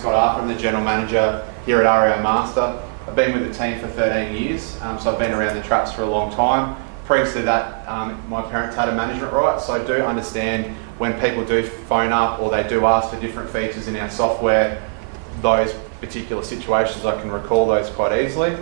Scott. I'm the General Manager here at REI Master. I've been with the team for 13 years, so I've been around the traps for a long time. Previous to that, my parents had a management right, so I do understand when people do phone up or they do ask for different features in our software, those particular situations, I can recall those quite easily.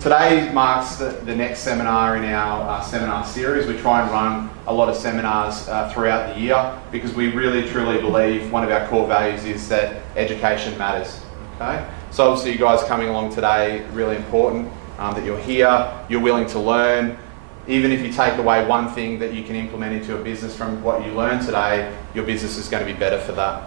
Today marks the next seminar in our seminar series. We try and run a lot of seminars throughout the year because we really truly believe one of our core values is that education matters. Okay? So obviously you guys coming along today, really important that you're here, you're willing to learn. Even if you take away one thing that you can implement into a business from what you learn today, your business is going to be better for that.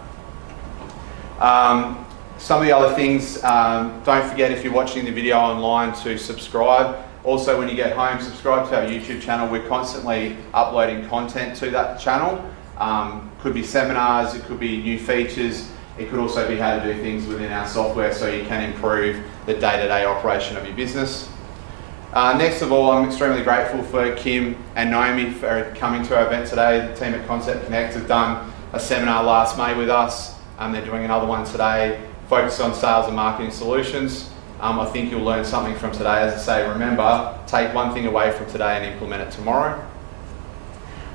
Some of the other things, don't forget if you're watching the video online to subscribe. Also when you get home, subscribe to our YouTube channel. We're constantly uploading content to that channel. Could be seminars, it could be new features, it could also be how to do things within our software so you can improve the day-to-day operation of your business. Next of all, I'm extremely grateful for Kim and Naomi for coming to our event today. The team at Koncept Konnect have done a seminar last May with us. They're doing another one today, focused on sales and marketing solutions. I think you'll learn something from today. As I say, remember, take one thing away from today and implement it tomorrow.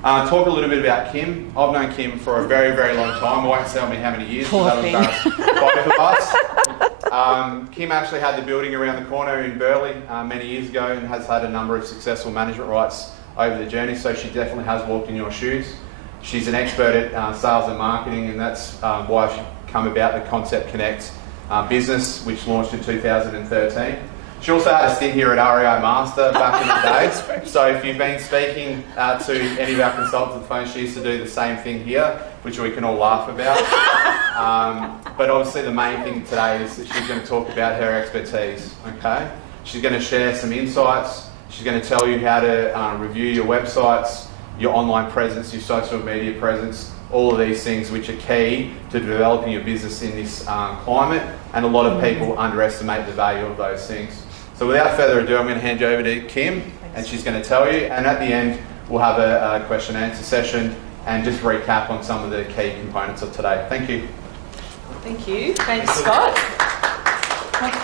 Talk a little bit about Kim. I've known Kim for a very, very long time. I won't tell me how many years, because that'll embarrass both of us. Kim actually had the building around the corner in Burleigh many years ago and has had a number of successful management rights over the journey, so she definitely has walked in your shoes. She's an expert at sales and marketing, and that's why she come about the Koncept Konnect business, which launched in 2013. She also had a stint here at REI Master back in the day. So if you've been speaking to any of our consultants on the phone, she used to do the same thing here, which we can all laugh about. But obviously the main thing today is that she's going to talk about her expertise. Okay? She's going to share some insights. She's going to tell you how to review your websites, your online presence, your social media presence, all of these things which are key to developing your business in this climate, and a lot of people underestimate the value of those things. So without further ado, I'm going to hand you over to Kim, and she's going to tell you, and at the end we'll have a question and answer session and just recap on some of the key components of today. Thank you. Thanks Scott.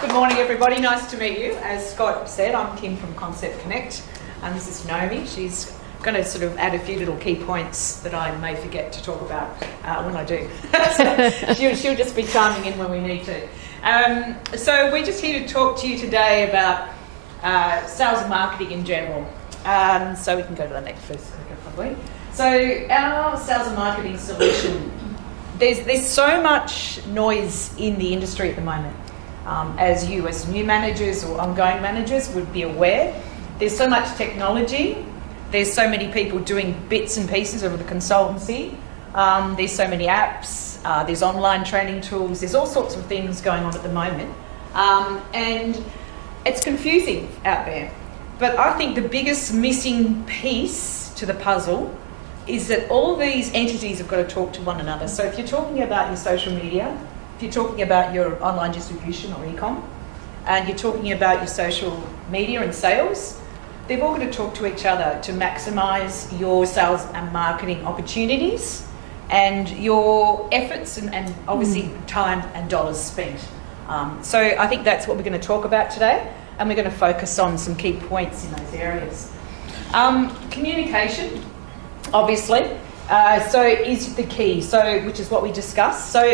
Good morning everybody, nice to meet you. As Scott said, I'm Kim from Koncept Konnect, and this is Naomi. She's going to sort of add a few little key points that I may forget to talk about when I do. So she'll just be chiming in when we need to. So we're just here to talk to you today about sales and marketing in general. So we can go to the next first, probably. So our sales and marketing solution, there's so much noise in the industry at the moment. As you as new managers or ongoing managers would be aware, there's so much technology. There's so many people doing bits and pieces of the consultancy. There's so many apps. There's online training tools. There's all sorts of things going on at the moment. And it's confusing out there. But I think the biggest missing piece to the puzzle is that all these entities have got to talk to one another. So if you're talking about your social media, if you're talking about your online distribution or e-com, and you're talking about your social media and sales, they've all got to talk to each other to maximise your sales and marketing opportunities and your efforts and obviously time and dollars spent. So I think that's what we're going to talk about today, and we're going to focus on some key points in those areas. Communication, obviously, so is the key, which is what we discussed. So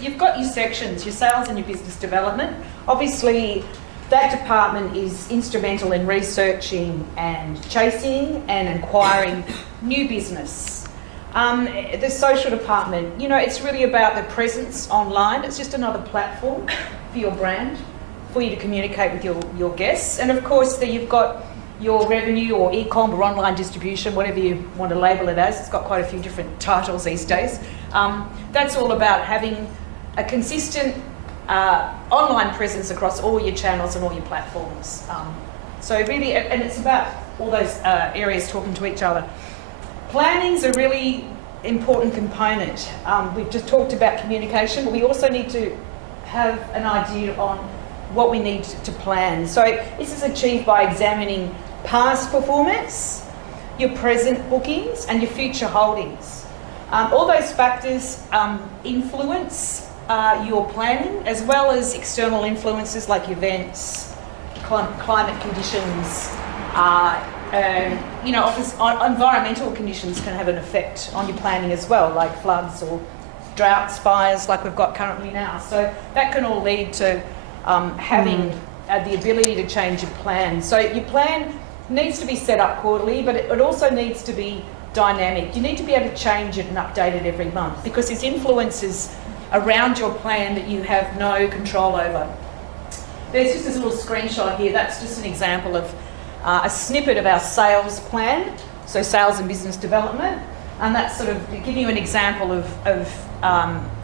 you've got your sections, your sales and your business development. Obviously, that department is instrumental in researching and chasing and acquiring new business. The social department, you know, it's really about the presence online. It's just another platform for your brand, for you to communicate with your guests. And of course, then you've got your revenue or e-com or online distribution, whatever you want to label it as. It's got quite a few different titles these days. That's all about having a consistent online presence across all your channels and all your platforms. So really, and it's about all those areas talking to each other. Planning's a really important component. We've just talked about communication, but we also need to have an idea on what we need to plan. So this is achieved by examining past performance, your present bookings, and your future holdings. All those factors influence your planning, as well as external influences like events, climate conditions, environmental conditions can have an effect on your planning as well, like floods or droughts, fires like we've got currently now. So that can all lead to having the ability to change your plan. So your plan needs to be set up quarterly, but it also needs to be dynamic. You need to be able to change it and update it every month, because there's influences around your plan that you have no control over. There's just this little screenshot here. That's just an example of a snippet of our sales plan, so sales and business development, and that's sort of giving you an example of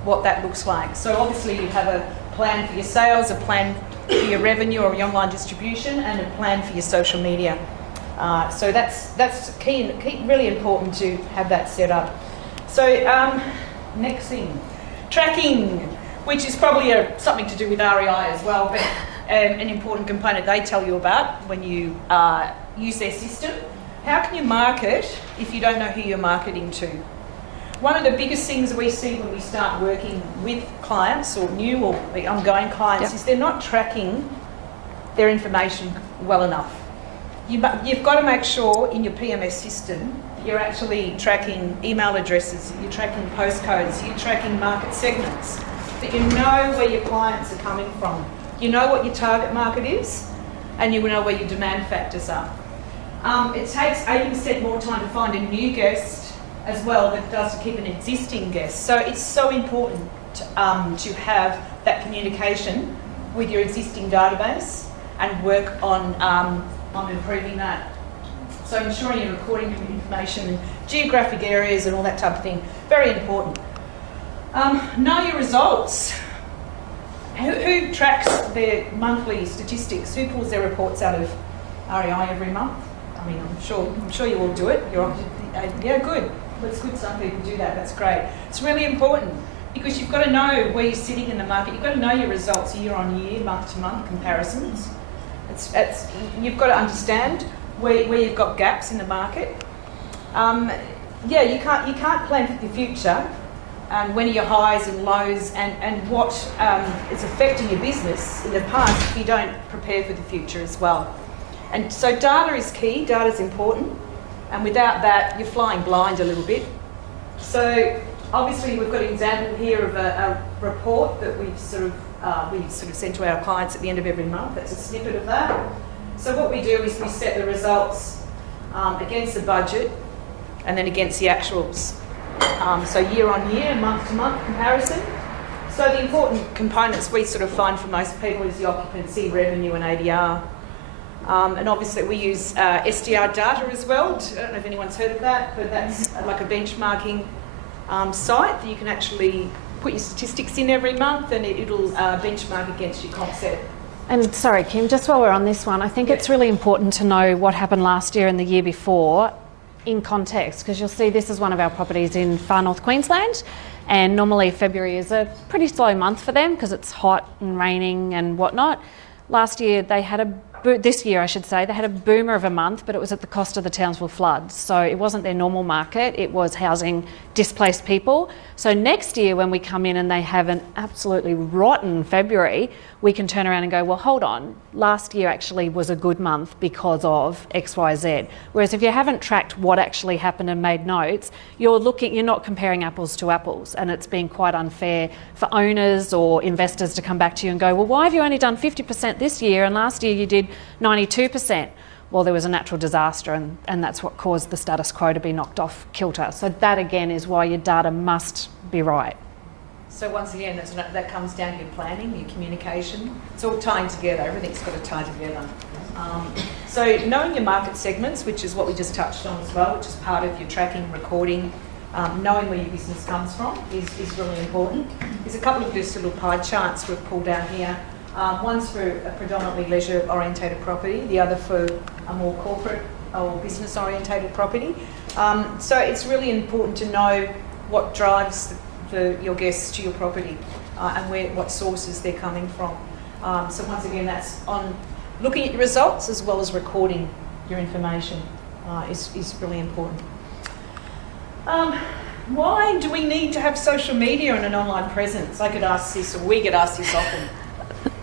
what that looks like. So obviously you have a plan for your sales, a plan for your revenue or your online distribution, and a plan for your social media. So that's key, really important to have that set up. So next thing, tracking, which is probably something to do with REI as well, but an important component they tell you about when you use their system. How can you market if you don't know who you're marketing to? One of the biggest things we see when we start working with clients, or new or ongoing clients, is they're not tracking their information well enough. You've got to make sure in your PMS system you're actually tracking email addresses, you're tracking postcodes, you're tracking market segments, that you know where your clients are coming from. You know what your target market is, and you know where your demand factors are. It takes 80% more time to find a new guest as well than it does to keep an existing guest. So it's so important to have that communication with your existing database and work on improving that. So ensuring you're recording information in geographic areas and all that type of thing, very important. Know your results. Who tracks their monthly statistics? Who pulls their reports out of REI every month? I mean, I'm sure you all do it. Yeah, good. That's good. Some people do that. That's great. It's really important because you've got to know where you're sitting in the market. You've got to know your results year on year, month to month comparisons. You've got to understand where you've got gaps in the market. You can't plan for the future. And when are your highs and lows, and what is affecting your business in the past if you don't prepare for the future as well. And so data is key, data is important, and without that you're flying blind a little bit. So obviously we've got an example here of a report that we sort of send to our clients at the end of every month. That's a snippet of that. So what we do is we set the results against the budget and then against the actuals. So year on year, month to month comparison. So the important components we sort of find for most people is the occupancy, revenue and ADR. And obviously we use SDR data as well. I don't know if anyone's heard of that, but that's like a benchmarking site that you can actually put your statistics in every month, and it'll benchmark against your concept. And sorry, Kim, just while we're on this one, I think it's really important to know what happened last year and the year before in context, because you'll see this is one of our properties in far north Queensland, and normally February is a pretty slow month for them because it's hot and raining and whatnot. Last year they had this year I should say, they had a boomer of a month, but it was at the cost of the Townsville floods. So it wasn't their normal market, it was housing displaced people. So next year when we come in and they have an absolutely rotten February, we can turn around and go, well, hold on, last year actually was a good month because of X, Y, Z. Whereas if you haven't tracked what actually happened and made notes, you're not comparing apples to apples, and it's been quite unfair for owners or investors to come back to you and go, well, why have you only done 50% this year and last year you did 92%? Well, there was a natural disaster, and that's what caused the status quo to be knocked off kilter. So that again is why your data must be right. So once again, that comes down to your planning, your communication. It's all tying together. Everything's got to tie together. So knowing your market segments, which is what we just touched on as well, which is part of your tracking, recording, knowing where your business comes from is really important. There's a couple of just little pie charts we've pulled out here. One's for a predominantly leisure-orientated property, the other for a more corporate or business-orientated property. So it's really important to know what drives your guests to your property and what sources they're coming from. So once again, that's on looking at your results as well as recording your information is really important. why do we need to have social media and an online presence? I could ask this, or we get asked this often.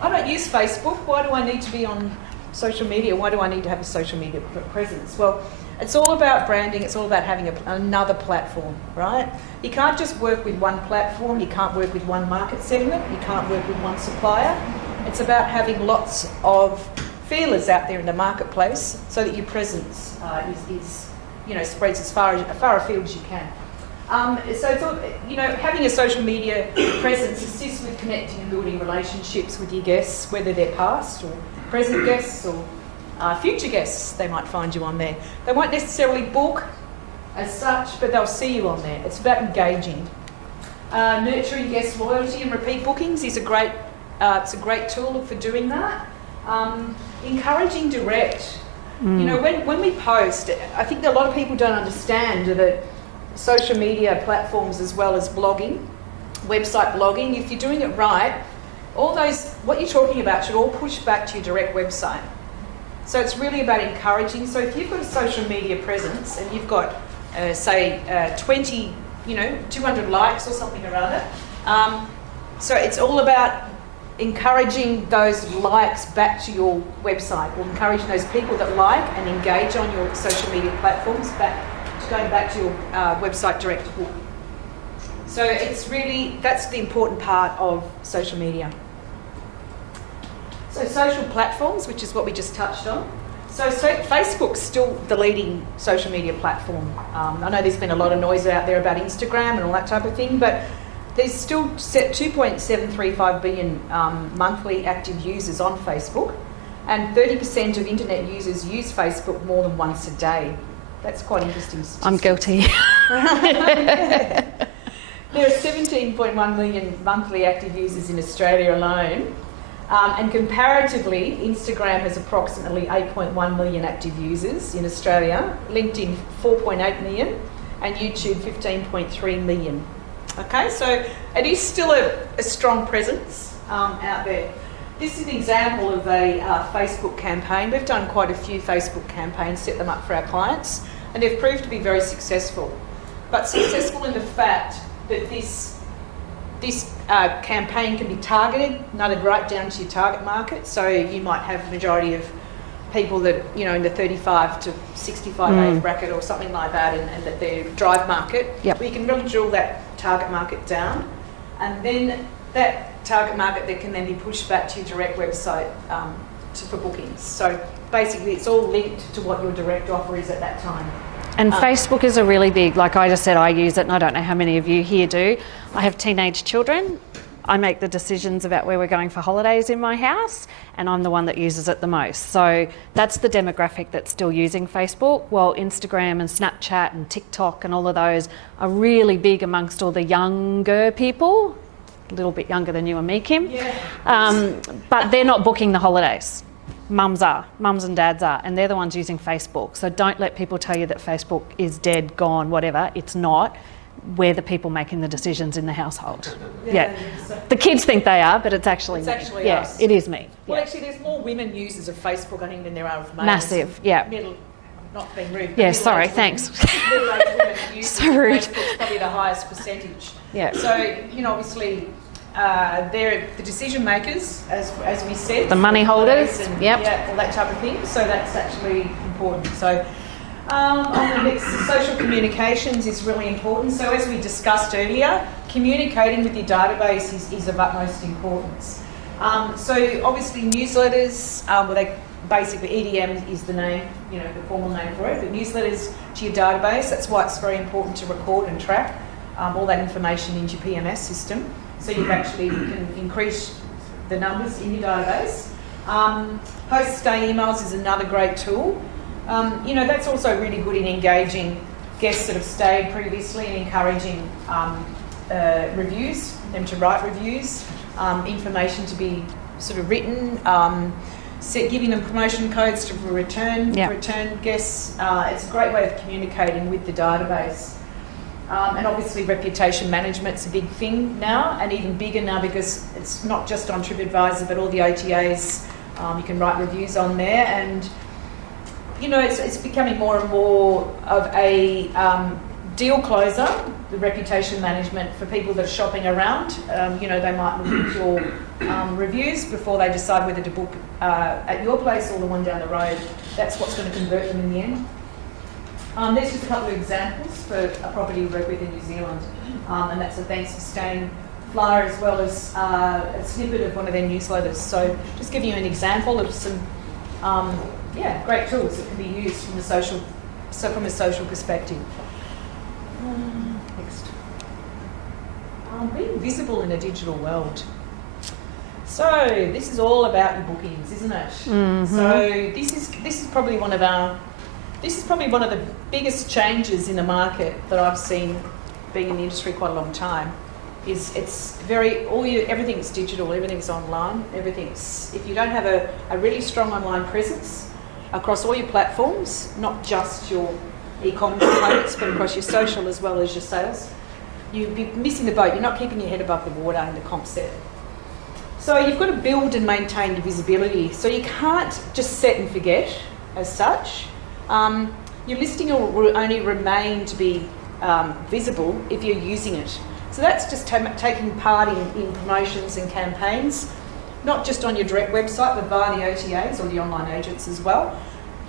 I don't use Facebook. Why do I need to be on social media? Why do I need to have a social media presence? Well, it's all about branding. It's all about having another platform, right? You can't just work with one platform. You can't work with one market segment. You can't work with one supplier. It's about having lots of feelers out there in the marketplace so that your presence spreads as far afield as you can. So I thought, having a social media presence assists with connecting and building relationships with your guests, whether they're past or present guests or future guests. They might find you on there. They won't necessarily book as such, but they'll see you on there. It's about engaging. Nurturing guest loyalty and repeat bookings is a great tool for doing that. Encouraging direct. When we post, I think that a lot of people don't understand that social media platforms as well as blogging, website blogging, if you're doing it right, all those, what you're talking about should all push back to your direct website. So it's really about encouraging. So if you've got a social media presence and you've got, 20, 200 likes or something or other, so it's all about encouraging those likes back to your website, or encouraging those people that like and engage on your social media platforms going back to your website direct to book. So that's the important part of social media. So social platforms, which is what we just touched on. So Facebook's still the leading social media platform. I know there's been a lot of noise out there about Instagram and all that type of thing, but there's still 2.735 billion monthly active users on Facebook, and 30% of internet users use Facebook more than once a day. That's quite interesting statistic. I'm guilty. Yeah. There are 17.1 million monthly active users in Australia alone. And comparatively, Instagram has approximately 8.1 million active users in Australia, LinkedIn 4.8 million, and YouTube 15.3 million. Okay, so it is still a strong presence out there. This is an example of a Facebook campaign. We've done quite a few Facebook campaigns, set them up for our clients, and they've proved to be very successful. But successful in the fact that this campaign can be targeted, nutted right down to your target market. So you might have a majority of people that, in the 35 to 65 age bracket or something like that, and that their drive market. Yep. We can really drill that target market down, and then that target market that can then be pushed back to your direct website for bookings. So basically it's all linked to what your direct offer is at that time. And Facebook is a really big, like I just said, I use it, and I don't know how many of you here do. I have teenage children. I make the decisions about where we're going for holidays in my house, and I'm the one that uses it the most. So that's the demographic that's still using Facebook, while Instagram and Snapchat and TikTok and all of those are really big amongst all the younger people, a little bit younger than you and me, Kim. Yeah. But they're not booking the holidays. Mums and dads are, and they're the ones using Facebook. So don't let people tell you that Facebook is dead, gone, whatever. It's not. We're the people making the decisions in the household. Yeah. The kids think they are, but it's actually me. Actually us. It is me. Well, actually, there's more women users of Facebook, I think, than there are of males. Massive, yeah. Not being rude. Yeah, sorry, thanks. Middle-aged women use So rude. Facebook's probably the highest percentage. Yeah. So, obviously, they're the decision makers, as we said. The money holders, and, yep. Yeah, all that type of thing. So that's actually important. So on the next, social communications is really important. So as we discussed earlier, communicating with your database is of utmost importance. So obviously newsletters, basically EDM is the name, the formal name for it, but newsletters to your database, that's why it's very important to record and track all that information into your PMS system. So you can increase the numbers in your database. Post-stay emails is another great tool. That's also really good in engaging guests that have stayed previously and encouraging reviews, them to write reviews, information to be sort of written, giving them promotion codes for return guests. It's a great way of communicating with the database. And obviously reputation management's a big thing now, and even bigger now because it's not just on TripAdvisor but all the OTAs, you can write reviews on there, and it's becoming more and more of a Deal closer, the reputation management for people that are shopping around. You know, they might look at your reviews before they decide whether to book at your place or the one down the road. That's what's going to convert them in the end. There's just a couple of examples for a property we work with in New Zealand, and that's a thanks for staying flyer as well as a snippet of one of their newsletters. So just giving you an example of some great tools that can be used from a social perspective. Next. Being visible in a digital world. So this is all about your bookings, isn't it? Mm-hmm. So this is probably one of the biggest changes in the market that I've seen, being in the industry quite a long time. Everything's digital, everything's online, if you don't have a really strong online presence across all your platforms, not just your e-com components, but across your social as well as your sales, you'd be missing the boat. You're not keeping your head above the water in the comp set. So you've got to build and maintain your visibility. So you can't just set and forget as such. Your listing will only remain to be visible if you're using it. So that's just taking part in promotions and campaigns, not just on your direct website, but via the OTAs or the online agents as well.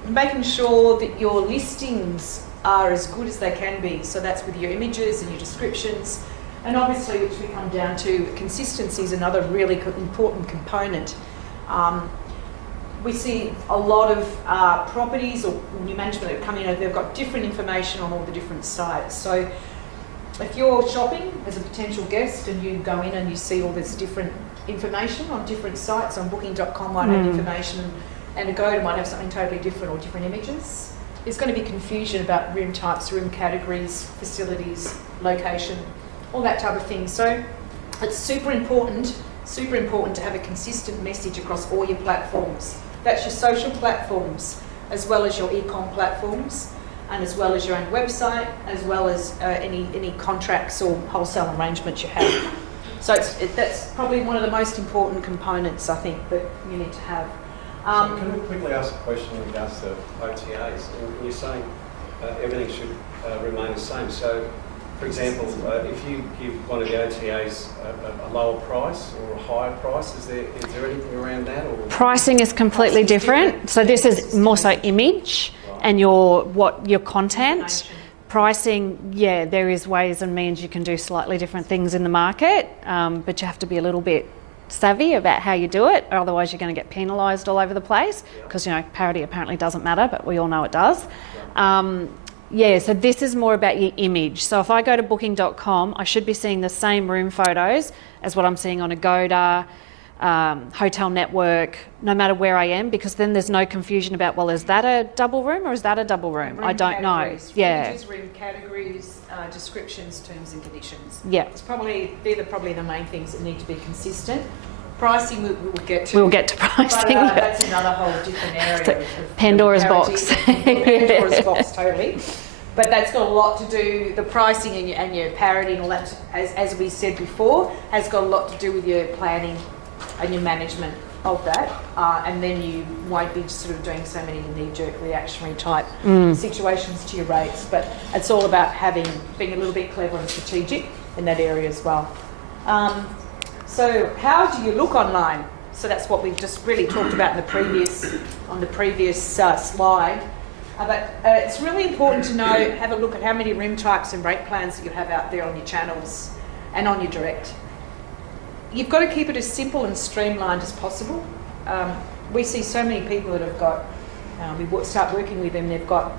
Making sure that your listings are as good as they can be. So that's with your images and your descriptions. And obviously, which we come down to, consistency is another really important component. We see a lot of properties or new management that come in, they've got different information on all the different sites. So if you're shopping as a potential guest and you go in and you see all this different information on different sites, on booking.com might have information, and Agoda might have something totally different or different images, there's going to be confusion about room types, room categories, facilities, location, all that type of thing. So it's super important to have a consistent message across all your platforms. That's your social platforms, as well as your e-com platforms, and as well as your own website, as well as any contracts or wholesale arrangements you have. So that's probably one of the most important components, I think, that you need to have. So can we quickly ask a question in regards to OTAs? And you're saying everything should remain the same. So, for example, if you give one of the OTAs a lower price or a higher price, is there anything around that? Or pricing is completely different. So this is more so image and your content. Pricing, yeah, there is ways and means you can do slightly different things in the market, but you have to be a little bit savvy about how you do it, or otherwise you're going to get penalised all over the place, because, you know, parity apparently doesn't matter, but we all know it does. So this is more about your image. So if I go to booking.com, I should be seeing the same room photos as what I'm seeing on Agoda, Hotel Network, no matter where I am, because then there's no confusion about, well, is that a double room or is that a double room? I don't know. Yeah. Images, room categories, descriptions, terms and conditions. Yeah. They're probably the main things that need to be consistent. Pricing we'll get to. We'll get to pricing. But, that's another whole different area. Of Pandora's box. Pandora's box, totally. But that's got a lot to do, the pricing and your parity and all that, as we said before, has got a lot to do with your planning and your management of that. And then you won't be sort of doing so many knee-jerk reactionary type situations to your rates. But it's all about being a little bit clever and strategic in that area as well. So how do you look online? So that's what we've just really talked about on the previous slide. But it's really important to have a look at how many room types and rate plans that you have out there on your channels and on your direct. You've got to keep it as simple and streamlined as possible. We see so many people that have got, we start working with them, they've got,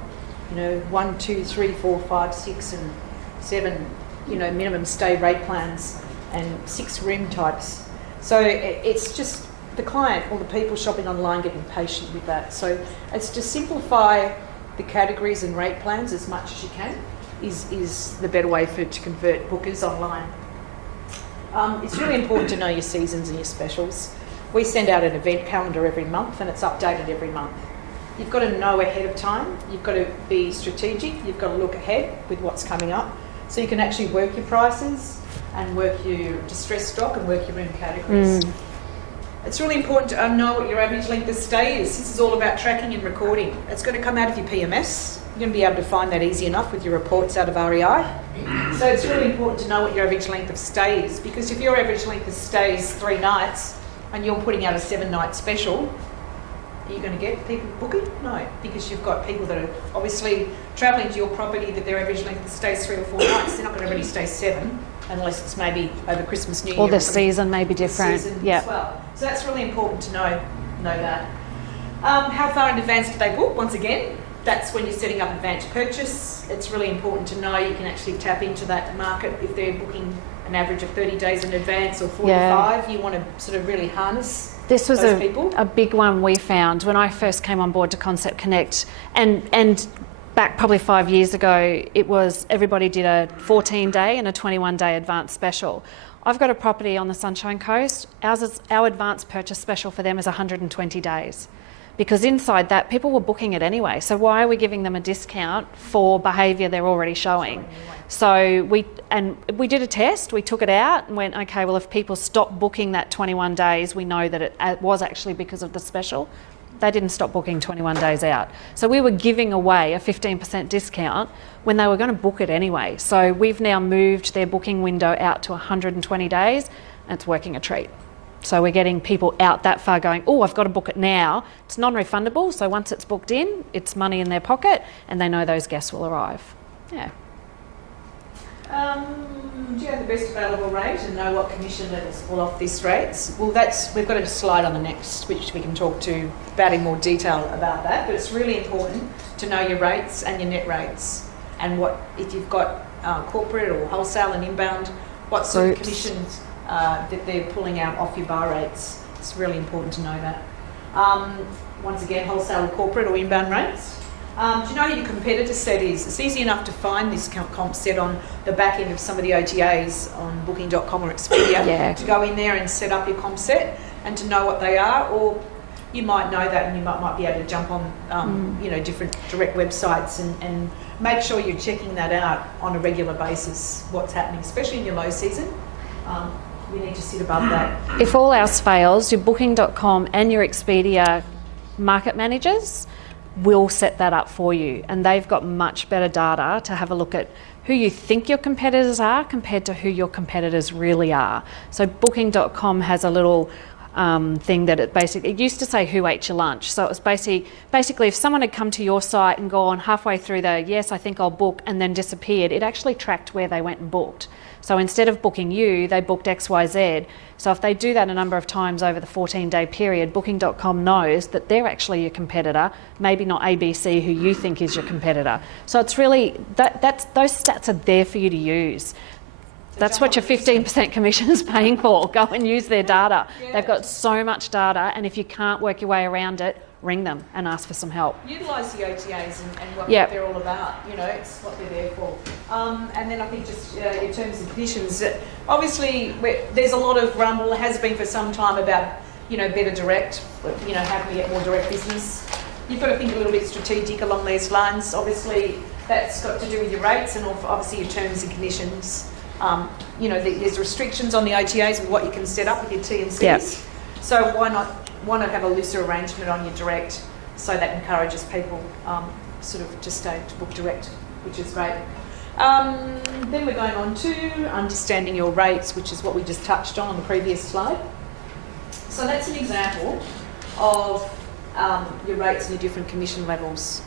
1, 2, 3, 4, 5, 6 and 7, minimum stay rate plans and 6 room types. So it's just the client or the people shopping online getting patient with that. So it's to simplify the categories and rate plans as much as you can is the better way to convert bookers online. It's really important to know your seasons and your specials. We send out an event calendar every month and it's updated every month. You've got to know ahead of time, you've got to be strategic, you've got to look ahead with what's coming up so you can actually work your prices and work your distressed stock and work your room categories. It's really important to know what your average length of stay is. This is all about tracking and recording. It's going to come out of your PMS. You're going to be able to find that easy enough with your reports out of REI. So it's really important to know what your average length of stay is, because if your average length of stay is 3 nights and you're putting out a 7-night special, are you going to get people booking? No, because you've got people that are obviously travelling to your property that their average length of stay is 3 or 4 nights. They're not going to really stay 7 unless it's maybe over Christmas, New Year. Or the season may be different. As well. So that's really important to know that. How far in advance do they book? Once again, that's when you're setting up advanced purchase. It's really important to know you can actually tap into that market if they're booking an average of 30 days in advance or 45. You want to sort of really harness this was those people. A big one we found when I first came on board to Koncept Konnect, and back probably 5 years ago, it was everybody did a 14-day and a 21-day advance special. I've got a property on the Sunshine Coast. Our advance purchase special for them is 120 days. Because inside that, people were booking it anyway. So why are we giving them a discount for behaviour they're already showing? So we did a test. We took it out and went, okay, well, if people stop booking that 21 days, we know that it was actually because of the special. They didn't stop booking 21 days out. So we were giving away a 15% discount when they were going to book it anyway. So we've now moved their booking window out to 120 days, and it's working a treat. So we're getting people out that far going, oh, I've got to book it now. It's non-refundable, so once it's booked in, it's money in their pocket, and they know those guests will arrive. Yeah. Do you have the best available rate and know what commission levels fall off these rates? Well, we've got a slide on the next, which we can talk to about in more detail about that, but it's really important to know your rates and your net rates, and what, if you've got corporate or wholesale and inbound, what sort of commissions that they're pulling out off your bar rates. It's really important to know that. Once again, wholesale or corporate or inbound rates. Do you know who your competitor set is? It's easy enough to find this comp set on the back end of some of the OTAs on Booking.com or Expedia, to go in there and set up your comp set and to know what they are, or you might know that and you might be able to jump on different direct websites and make sure you're checking that out on a regular basis, what's happening, especially in your low season. We need to sit above that. If all else fails, your Booking.com and your Expedia market managers will set that up for you, and they've got much better data to have a look at who you think your competitors are compared to who your competitors really are. So Booking.com has a little thing that it used to say who ate your lunch. So it was basically if someone had come to your site and gone halfway through the yes, I think I'll book, and then disappeared, it actually tracked where they went and booked. So instead of booking you, they booked XYZ. So if they do that a number of times over the 14-day period, Booking.com knows that they're actually your competitor, maybe not ABC, who you think is your competitor. So it's really, those stats are there for you to use. That's what your 15% commission is paying for. Go and use their data. Yeah. They've got so much data, and if you can't work your way around it, ring them and ask for some help. Utilise the OTAs and what they're all about. It's what they're there for. And then I think just your terms and conditions. Obviously, there's a lot of rumble, has been for some time, about better direct. How can we get more direct business? You've got to think a little bit strategic along these lines. Obviously, that's got to do with your rates and obviously your terms and conditions. There's restrictions on the OTAs with what you can set up with your T&Cs. Yep. So why not have a looser arrangement on your direct, so that encourages people sort of to book direct, which is great. Then we're going on to understanding your rates, which is what we just touched on the previous slide. So that's an example of your rates and your different commission levels,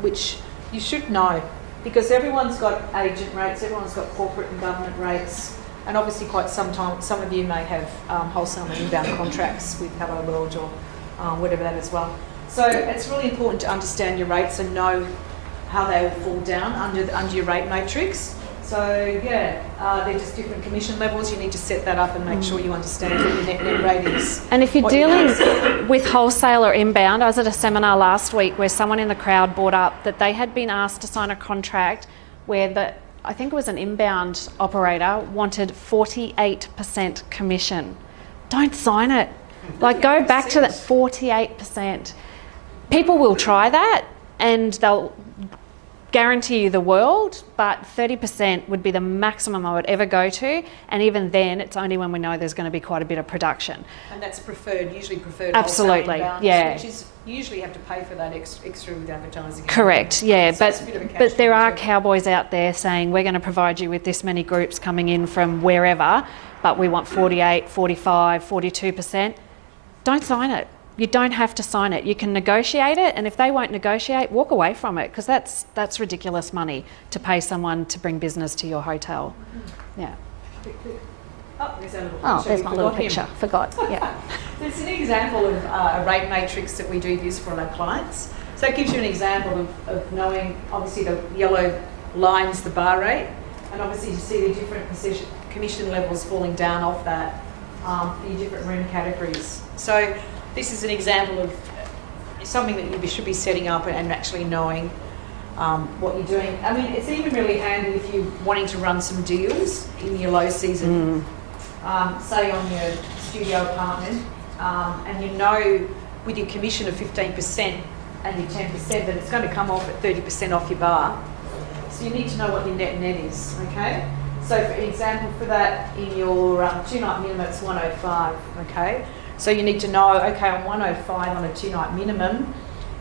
which you should know, because everyone's got agent rates, everyone's got corporate and government rates, and obviously some of you may have wholesale and inbound contracts with Hello World or whatever that as well. So it's really important to understand your rates and know how they will fall down under your rate matrix. So they're just different commission levels. You need to set that up and make sure you understand what your net rate is. And if you're dealing with wholesale or inbound, I was at a seminar last week where someone in the crowd brought up that they had been asked to sign a contract where I think it was an inbound operator, wanted 48% commission. Don't sign it. Go back to that 48%. People will try that, and guarantee you the world, but 30% would be the maximum I would ever go to, and even then it's only when we know there's going to be quite a bit of production. And that's preferred, usually preferred. Absolutely, yeah. Which is usually have to pay for that extra with advertising. Correct, yeah, So but there are cowboys out there saying we're going to provide you with this many groups coming in from wherever, but we want 48, 45, 42%. Don't sign it. You don't have to sign it. You can negotiate it, and if they won't negotiate, walk away from it, because that's ridiculous money to pay someone to bring business to your hotel. Yeah. Oh, there's a little picture. Oh, there's my little picture. Forgot. Yeah. It's an example of a rate matrix that we do use for our clients. So it gives you an example of knowing, obviously the yellow line's the bar rate, and obviously you see the different commission levels falling down off that for your different room categories. So this is an example of something that you should be setting up and actually knowing what you're doing. I mean, it's even really handy if you're wanting to run some deals in your low season, say on your studio apartment, and you know with your commission of 15% and your 10% that it's going to come off at 30% off your bar. So you need to know what your net is, okay? So for example, for that, in your 2-night minimum, it's 105, okay? So you need to know, okay, on 105 on a 2-night minimum,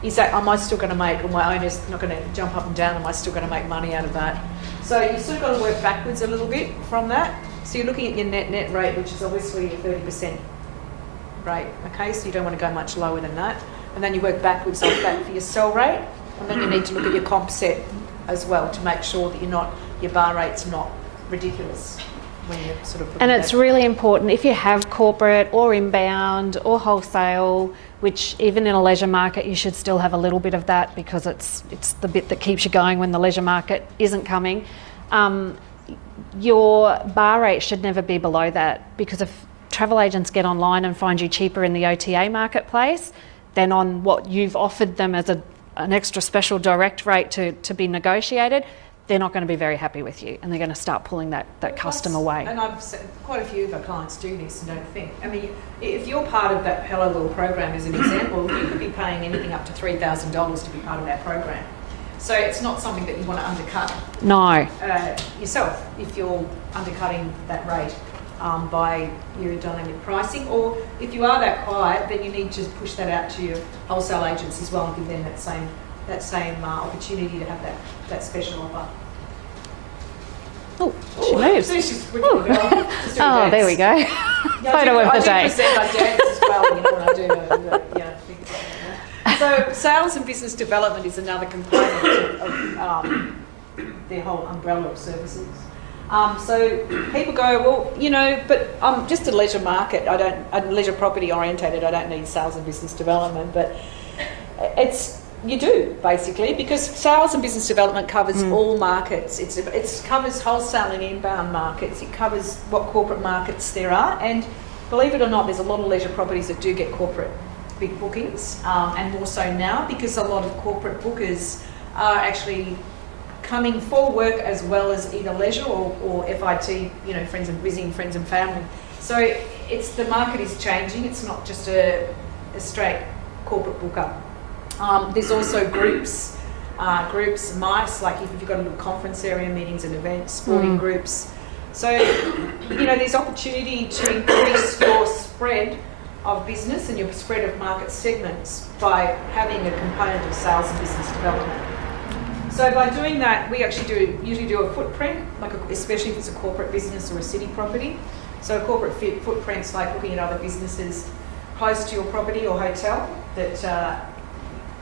is that, am I still going to make, or my owner's not going to jump up and down, am I still going to make money out of that? So you've still got to work backwards a little bit from that. So you're looking at your net rate, which is obviously a 30% rate, okay? So you don't want to go much lower than that. And then you work backwards off that for your sell rate, and then you need to look at your comp set as well to make sure that your bar rate's not ridiculous. When you're sort of and it's really important if you have corporate or inbound or wholesale, which even in a leisure market you should still have a little bit of that, because it's the bit that keeps you going when the leisure market isn't coming. Your bar rate should never be below that, because if travel agents get online and find you cheaper in the OTA marketplace than on what you've offered them as an extra special direct rate to be negotiated, they're not going to be very happy with you, and they're going to start pulling that customer away. And I've said, quite a few of our clients do this and don't think. I mean, if you're part of that Hello World program as an example, you could be paying anything up to $3,000 to be part of that program. So it's not something that you want to undercut. No. Yourself, if you're undercutting that rate by your dynamic pricing, or if you are that quiet, then you need to push that out to your wholesale agents as well and give them that same opportunity to have that special offer. Oh, she moves. Oh, there we go. Photo of the day. I dance as well, you know, when I do So sales and business development is another component of their whole umbrella of services. So people go, well, you know, but I'm just a leisure market. I'm leisure property orientated. I don't need sales and business development, but you do, basically, because sales and business development covers all markets. It covers wholesale and inbound markets. It covers what corporate markets there are. And believe it or not, there's a lot of leisure properties that do get corporate big bookings, and more so now, because a lot of corporate bookers are actually coming for work as well as either leisure or FIT, you know, visiting friends and family. So the market is changing. It's not just a straight corporate booker. There's also groups, MICE, like if you've got a little conference area, meetings and events, sporting groups. So, you know, there's opportunity to increase your spread of business and your spread of market segments by having a component of sales and business development. So by doing that, we actually usually do a footprint, especially if it's a corporate business or a city property. So a corporate footprint's like looking at other businesses close to your property or hotel that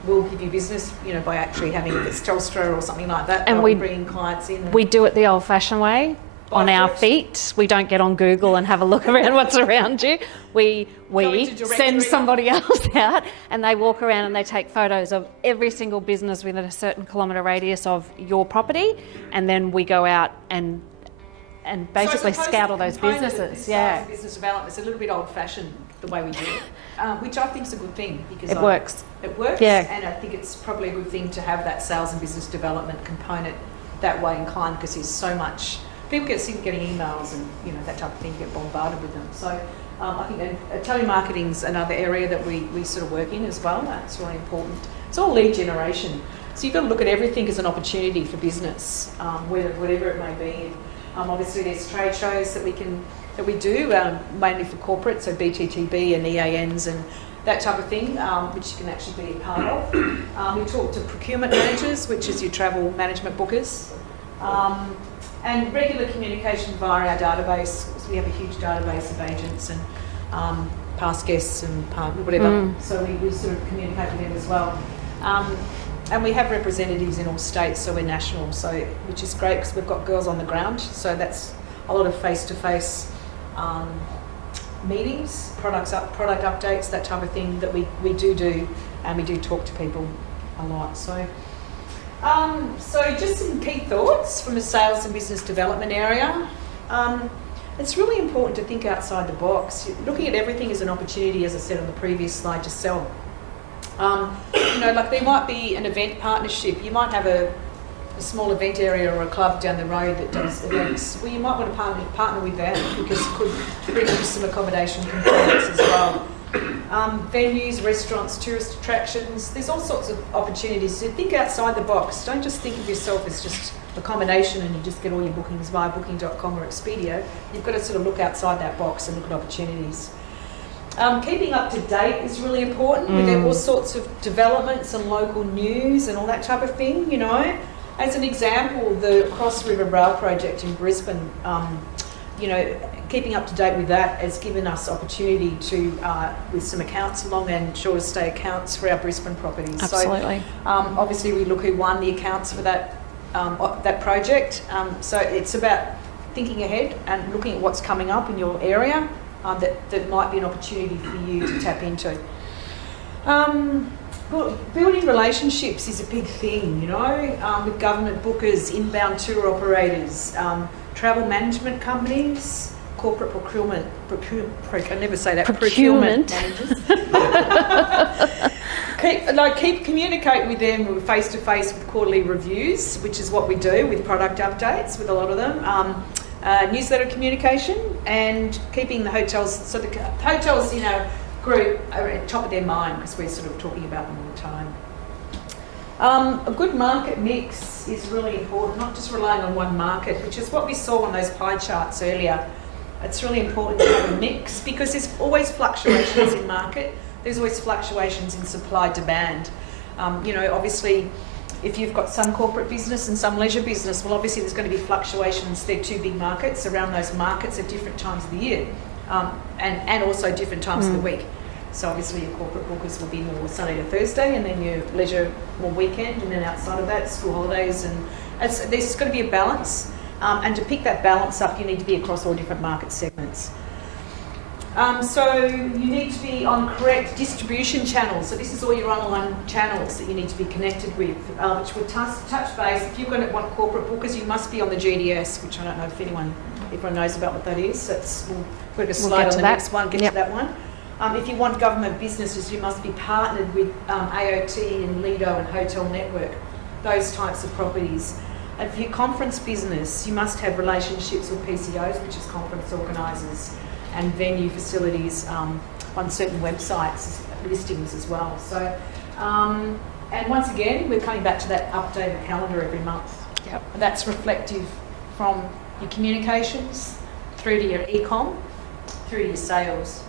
will give you business, you know, by actually having, if it's Telstra or something like that, and we bring clients in. We do it the old-fashioned way, on our feet. We don't get on Google and have a look around what's around you. We send somebody else out, and they walk around and they take photos of every single business within a certain kilometre radius of your property, and then we go out and basically scout all those businesses. Yeah, business development is a little bit old-fashioned the way we do it, which I think is a good thing because it works. It works, yeah. And I think it's probably a good thing to have that sales and business development component that way inclined, because there's so much. People get sick of getting emails and, you know, that type of thing, get bombarded with them. So I think telemarketing's another area that we sort of work in as well. That's really important. It's all lead generation. So you've got to look at everything as an opportunity for business, whatever it may be. Obviously, there's trade shows that we do mainly for corporate, so BTTB and EANs and that type of thing, which you can actually be a part of. We talk to procurement managers, which is your travel management bookers, and regular communication via our database. So we have a huge database of agents and past guests and whatever. So we sort of communicate with them as well. And we have representatives in all states, so we're national, which is great because we've got girls on the ground. So that's a lot of face-to-face meetings, product updates, that type of thing that we do, and we do talk to people a lot. So just some key thoughts from a sales and business development area. It's really important to think outside the box. Looking at everything as an opportunity, as I said on the previous slide, to sell. Like there might be an event partnership. You might have a small event area or a club down the road that does events. Well, you might want to partner with that because it could bring you some accommodation components as well. Venues, restaurants, tourist attractions. There's all sorts of opportunities. So think outside the box. Don't just think of yourself as just accommodation and you just get all your bookings via booking.com or Expedia. You've got to sort of look outside that box and look at opportunities. Keeping up to date is really important. We get all sorts of developments and local news and all that type of thing, you know. As an example, the Cross River Rail project in Brisbane, keeping up to date with that has given us opportunity to, with some accounts along and shorter stay accounts for our Brisbane properties. Absolutely. So, obviously we look who won the accounts for that project. So it's about thinking ahead and looking at what's coming up in your area. That might be an opportunity for you to tap into. Building relationships is a big thing, you know, with government bookers, inbound tour operators, travel management companies, corporate procurement I never say that, procurement managers. Keep communicate with them face-to-face with quarterly reviews, which is what we do with product updates with a lot of them. Newsletter communication and keeping the hotels, so the hotels in our group are at the top of their mind because we're sort of talking about them all the time. A good market mix is really important, not just relying on one market, which is what we saw on those pie charts earlier. It's really important to have a mix because there's always fluctuations in market, there's always fluctuations in supply-demand. Obviously, if you've got some corporate business and some leisure business, well, obviously there's going to be fluctuations. They're two big markets around those markets at different times of the year, and also different times of the week. So obviously your corporate bookers will be more Sunday to Thursday, and then your leisure more weekend, and then outside of that, school holidays. And there's got to be a balance. And to pick that balance up, you need to be across all different market segments. So you need to be on correct distribution channels. So this is all your online channels that you need to be connected with, which would touch base. If you're going to want corporate bookers, you must be on the GDS, which I don't know if everyone knows about what that is. We're going to slide on the next one, get to that one. If you want government businesses, you must be partnered with AOT and Lido and Hotel Network, those types of properties. And for your conference business, you must have relationships with PCOs, which is conference organisers, and venue facilities on certain websites, listings as well. So, and once again, we're coming back to that updated calendar every month. Yep. And that's reflective from your communications through to your e-com, through to your sales.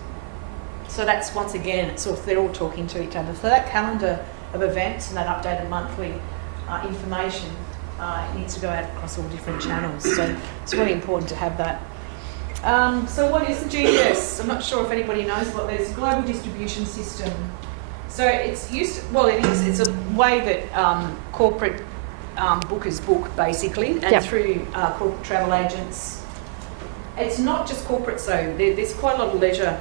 So that's, once again, they're all talking to each other. So that calendar of events and that updated monthly information needs to go out across all different channels. So it's really important to have that. So what is the GDS? I'm not sure if anybody knows what that is. Global Distribution System. So it's it's a way that corporate bookers book, basically, and through corporate travel agents. It's not just corporate, though. There's quite a lot of leisure.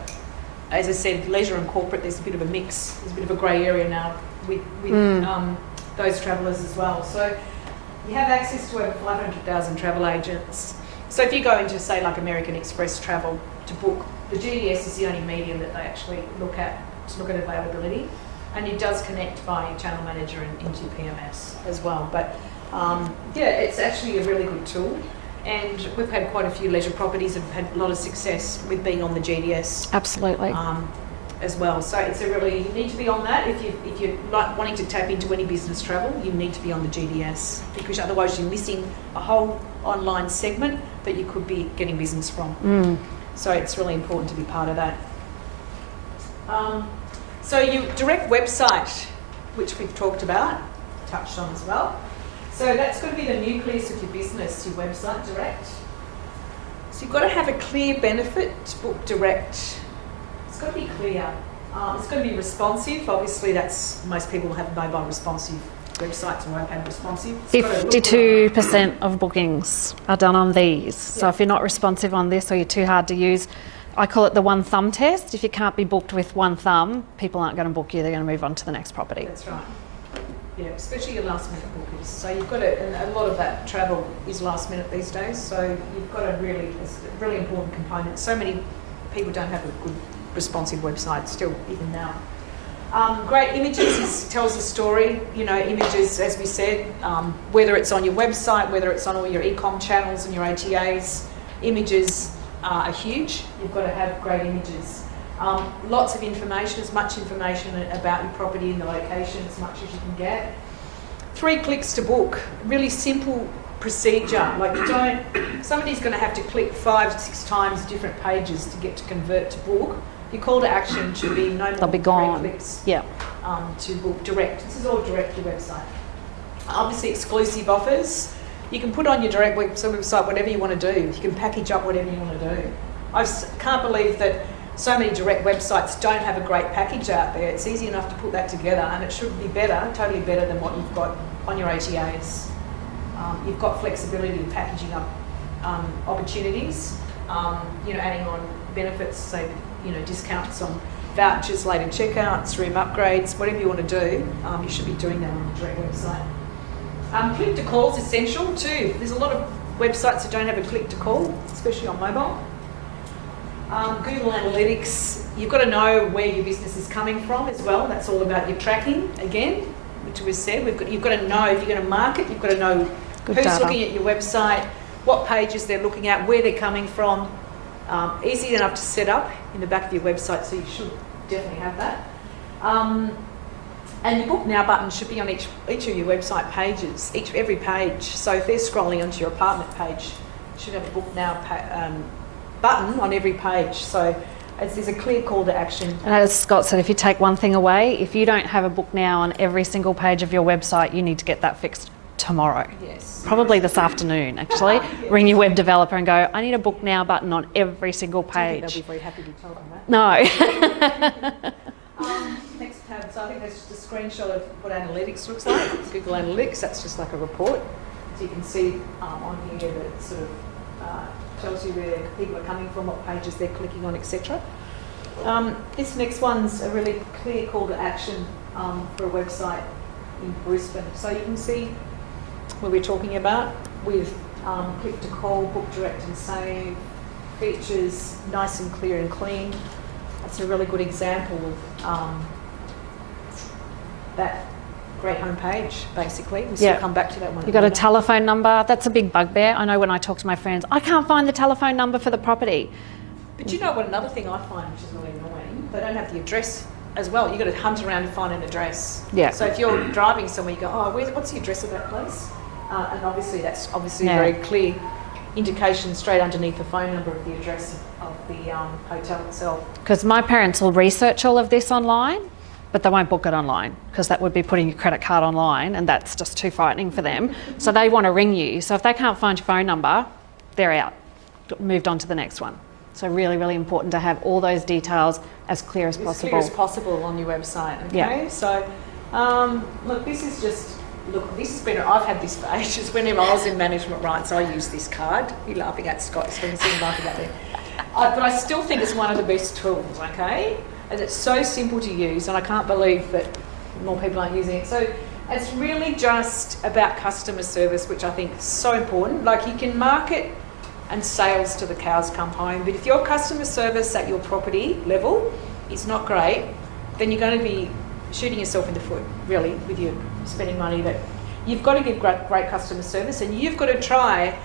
As I said, leisure and corporate, there's a bit of a mix. There's a bit of a grey area now with those travellers as well. So you have access to over 500,000 travel agents. So if you go into, say, like American Express Travel to book, the GDS is the only medium that they actually look at to look at availability, and it does connect via your channel manager and into PMS as well. But it's actually a really good tool, and we've had quite a few leisure properties that have had a lot of success with being on the GDS. Absolutely. as well. So it's a really, you need to be on that. If you're not wanting to tap into any business travel, you need to be on the GDS, because otherwise you're missing a whole online segment that you could be getting business from. So it's really important to be part of that. So your direct website, which we've talked about, touched on as well. So that's going to be the nucleus of your business, your website direct. So you've got to have a clear benefit to book direct. It's got to be clear. It's got to be responsive. Obviously, that's most people have mobile responsive websites or iPad responsive. 52% of bookings are done on these. So if you're not responsive on this or you're too hard to use, I call it the one thumb test. If you can't be booked with one thumb, people aren't going to book you. They're going to move on to the next property. That's right. Yeah, especially your last minute bookers. So you've got to, and a lot of that travel is last minute these days. So you've got to really, it's a really important component. So many people don't have a good responsive website still, even now. Great images tells a story. You know, images, as we said, whether it's on your website, whether it's on all your e-com channels and your ATAs, images are huge. You've got to have great images. Lots of information, as much information about your property and the location, as much as you can get. 3 clicks to book. Really simple procedure. Like you don't, somebody's going to have to click 5 to 6 times different pages to get to convert to book. Your call to action should be no more than 3 clicks to book direct. This is all direct to your website. Obviously exclusive offers. You can put on your direct website whatever you want to do. You can package up whatever you want to do. I can't believe that so many direct websites don't have a great package out there. It's easy enough to put that together, and it should be better, totally better than what you've got on your ATAs. You've got flexibility in packaging up opportunities, you know, adding on benefits, say, you know, discounts on vouchers, later checkouts, room upgrades, whatever you want to do, you should be doing that on the direct website. Click to call is essential too. There's a lot of websites that don't have a click to call, especially on mobile. Google Analytics, you've got to know where your business is coming from as well. That's all about your tracking, again, which we said. You've got to know, if you're going to market, you've got to know who's looking at your website, what pages they're looking at, where they're coming from. Easy enough to set up in the back of your website, so you should definitely have that. And your Book Now button should be on each of your website pages, every page. So if they're scrolling onto your apartment page, you should have a Book Now button on every page. So there's a clear call to action. And as Scott said, if you take one thing away, if you don't have a Book Now on every single page of your website, you need to get that fixed tomorrow. Yes. Probably this afternoon, actually. Yes. Ring your web developer and go, I need a Book Now button on every single page. They'll be very happy to be told on that. No. Next tab, so I think that's just a screenshot of what analytics looks like. Google Analytics, that's just like a report. So you can see on here that it sort of tells you where people are coming from, what pages they're clicking on, etc. This next one's a really clear call to action for a website in Brisbane. So you can see what we're talking about with click to call, book direct and save, features nice and clear and clean. That's a really good example of that great homepage, basically. We'll still come back to that one. You've got a telephone number. That's a big bugbear. I know when I talk to my friends, I can't find the telephone number for the property. But you know what, another thing I find which is really annoying, they don't have the address as well. You've got to hunt around to find an address. Yeah. So if you're driving somewhere, you go, oh, what's the address of that place? And obviously that's a very clear indication straight underneath the phone number of the address of the hotel itself. Because my parents will research all of this online, but they won't book it online because that would be putting your credit card online, and that's just too frightening for them. So they want to ring you. So if they can't find your phone number, they're out, moved on to the next one. So really, really important to have all those details as clear as possible. As clear as possible on your website, okay? Yeah. So, look, this is just, this has been, I've had this for ages. Whenever I was in management rights, I used this card. You're laughing at Scott, so you can see him laughing at me. But I still think it's one of the best tools, okay? And it's so simple to use, and I can't believe that more people aren't using it. So it's really just about customer service, which I think is so important. Like, you can market and sales till the cows come home, but if your customer service at your property level is not great, then you're going to be shooting yourself in the foot, really, with your spending money. That you've got to give great customer service, and you've got to try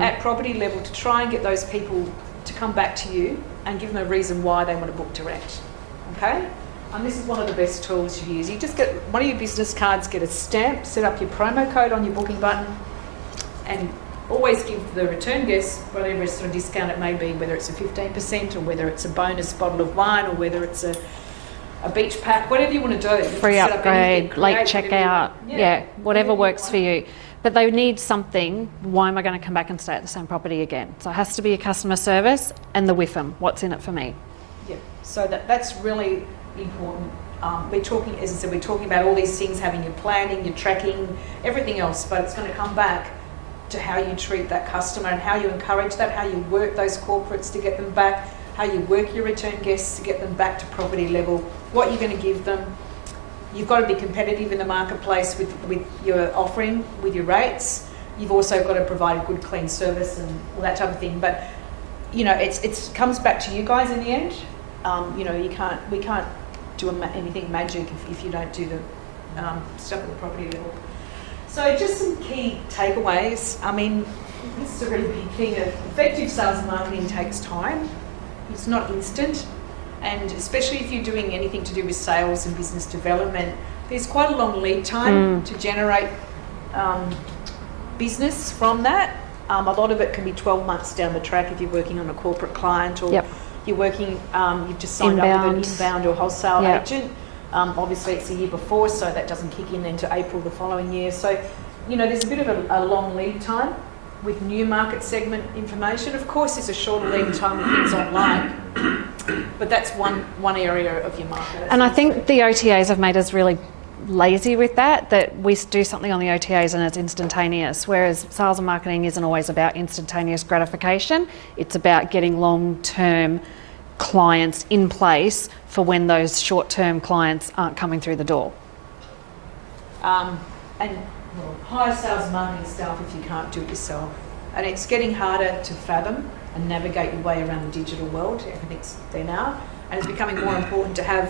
at property level to try and get those people to come back to you and give them a reason why they want to book direct. okay? And this is one of the best tools you use. You just get one of your business cards, get a stamp, set up your promo code on your booking button, and always give the return guest whatever sort of discount it may be, whether it's a 15% or whether it's a bonus bottle of wine or whether it's a beach pack, whatever you want to do. Free upgrade, late checkout, whatever works for you. But they need something. Why am I going to come back and stay at the same property again? So it has to be a customer service and the WIFM. What's in it for me? Yeah, so that's really important. We're talking, as I said, we're talking about all these things, having your planning, your tracking, everything else, but it's going to come back to how you treat that customer and how you encourage that, how you work those corporates to get them back, how you work your return guests to get them back to property level, what you're going to give them. You've got to be competitive in the marketplace with your offering, with your rates. You've also got to provide a good, clean service and all that type of thing. But, you know, it comes back to you guys in the end. You know, we can't do anything magic if you don't do the stuff at the property level. So just some key takeaways. I mean, this is a really big thing. Effective sales and marketing takes time. It's not instant. And especially if you're doing anything to do with sales and business development, there's quite a long lead time to generate business from that. A lot of it can be 12 months down the track if you're working on a corporate client or you're working, you've just signed up with an inbound or wholesale agent. Obviously it's a year before, so that doesn't kick in until April the following year. So, you know, there's a bit of a long lead time with new market segment information. Of course, there's a shorter lead time with things online, but that's one area of your market. And I think the OTAs have made us really lazy with that we do something on the OTAs and it's instantaneous, whereas sales and marketing isn't always about instantaneous gratification. It's about getting long-term clients in place for when those short-term clients aren't coming through the door. Hire sales and marketing staff if you can't do it yourself. And it's getting harder to fathom and navigate your way around the digital world. Everything's there now. And it's becoming more important to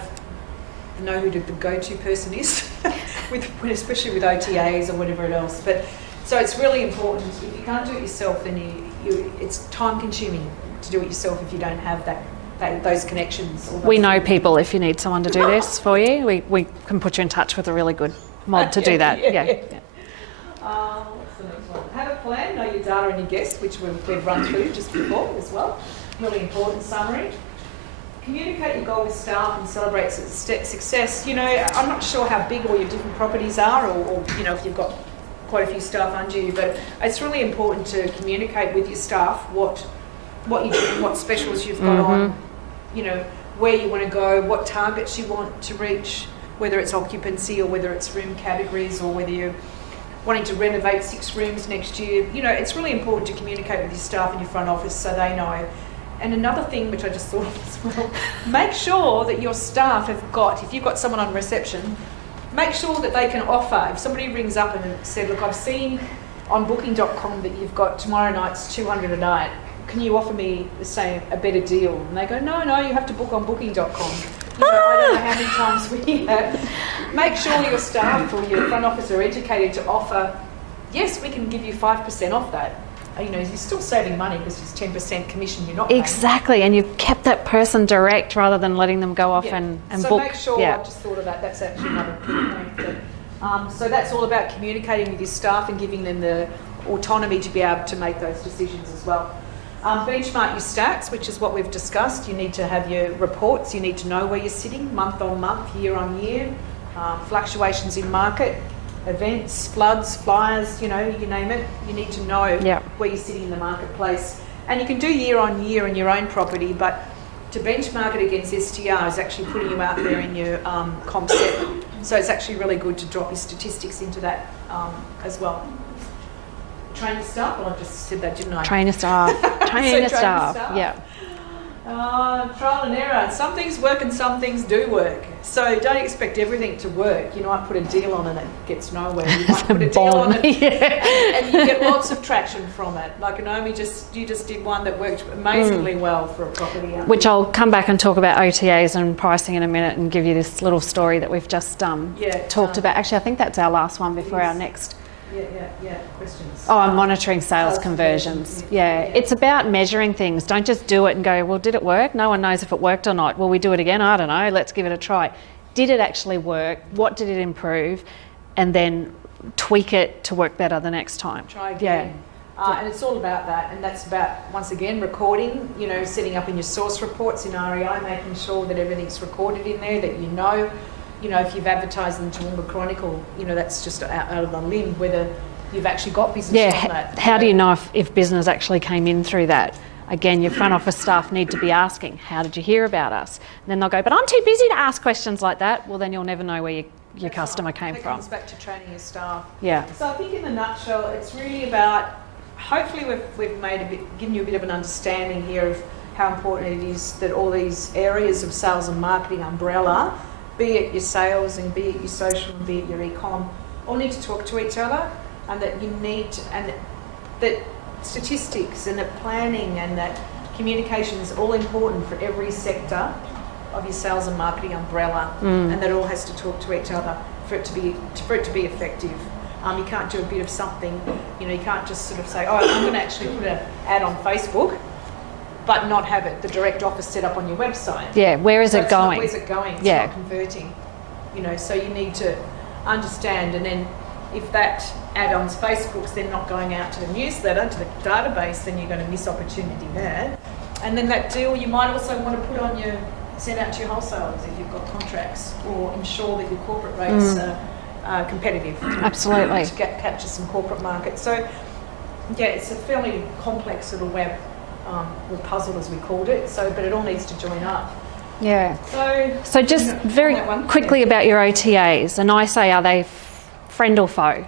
know who the go-to person is, especially with OTAs or whatever else. But so it's really important. If you can't do it yourself, then it's time-consuming to do it yourself if you don't have those connections. We know people if you need someone to do this for you. We can put you in touch with a really good mod to do that. What's the next one? Have a plan, know your data and your guests, which we've run through just before as well. Really important summary. Communicate your goal with staff and celebrate success. You know, I'm not sure how big all your different properties are or you know, if you've got quite a few staff under you, but it's really important to communicate with your staff what you do, what specials you've got on, you know, where you want to go, what targets you want to reach, whether it's occupancy or whether it's room categories or whether you're wanting to renovate 6 rooms next year. You know, it's really important to communicate with your staff in your front office so they know. And another thing which I just thought of as well, make sure that your staff have got, if you've got someone on reception, make sure that they can offer. If somebody rings up and said, look, I've seen on booking.com that you've got tomorrow night's 200 a night, can you offer me, say, a better deal? And they go, no, you have to book on booking.com. You know, I don't know how many times we hear that. Make sure your staff or your front office are educated to offer, yes, we can give you 5% off that. You know, you're still saving money because it's 10% commission you're not paying. Exactly, and you've kept that person direct rather than letting them go off and so book. So make sure, I've just thought of that, that's actually another point. So that's all about communicating with your staff and giving them the autonomy to be able to make those decisions as well. Benchmark your stats, which is what we've discussed. You need to have your reports. You need to know where you're sitting month on month, year on year, fluctuations in market, events, floods, fires, you know, you name it. You need to know where you're sitting in the marketplace. And you can do year on year in your own property, but to benchmark it against STR is actually putting you out there in your concept. So it's actually really good to drop your statistics into that as well. Train your staff? Well, I just said that, didn't I? Train your staff. Train your staff. Yeah. Trial and error. Some things work and some things do work. So don't expect everything to work. You might put a deal on and it gets nowhere. You might put a deal on it and you get lots of traction from it. Like Naomi, you just did one that worked amazingly well for a property. Which I'll come back and talk about OTAs and pricing in a minute and give you this little story that we've just talked about. Actually, I think that's our last one before our next Yeah. Questions? Oh, I'm monitoring sales conversions. Yeah. It's about measuring things. Don't just do it and go, well, did it work? No one knows if it worked or not. Will we do it again? I don't know. Let's give it a try. Did it actually work? What did it improve? And then tweak it to work better the next time. Try again. And it's all about that, and that's about, once again, recording, setting up in your source reports in REI, making sure that everything's recorded in there, that if you've advertised in the Toowoomba Chronicle, that's just out of the limb, whether you've actually got business on that. How do you know if business actually came in through that? Again, your front office staff need to be asking, how did you hear about us? And then they'll go, but I'm too busy to ask questions like that. Well, then you'll never know where your customer came from. It comes back to training your staff. Yeah. So I think in a nutshell, it's really about, hopefully we've given you a bit of an understanding here of how important it is that all these areas of sales and marketing umbrella, be it your sales and be it your social and be it your e-com, all need to talk to each other, and that and that statistics and that planning and that communication is all important for every sector of your sales and marketing umbrella, and that all has to talk to each other for it to be effective. You can't do a bit of something, you can't just sort of say, oh, I'm going to actually put an ad on Facebook, but not have the direct offer set up on your website. Yeah, where is it going? Where's it going? It's not converting. So you need to understand, and then if that ad on's Facebook's then not going out to the newsletter, to the database, then you're going to miss opportunity there. And then that deal you might also want to send out to your wholesalers if you've got contracts, or ensure that your corporate rates are competitive. Absolutely. To capture some corporate market. So, yeah, it's a fairly complex little web or puzzle, as we called it. But it all needs to join up. Yeah. So just very quickly about your OTAs, and I say, are they friend or foe?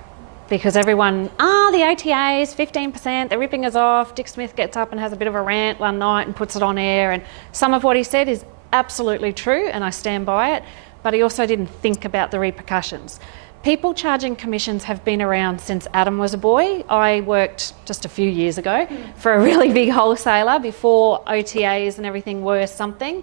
Because everyone, the OTAs, 15%, they're ripping us off. Dick Smith gets up and has a bit of a rant one night and puts it on air, and some of what he said is absolutely true, and I stand by it, but he also didn't think about the repercussions. People charging commissions have been around since Adam was a boy. I worked just a few years ago for a really big wholesaler before OTAs and everything were something.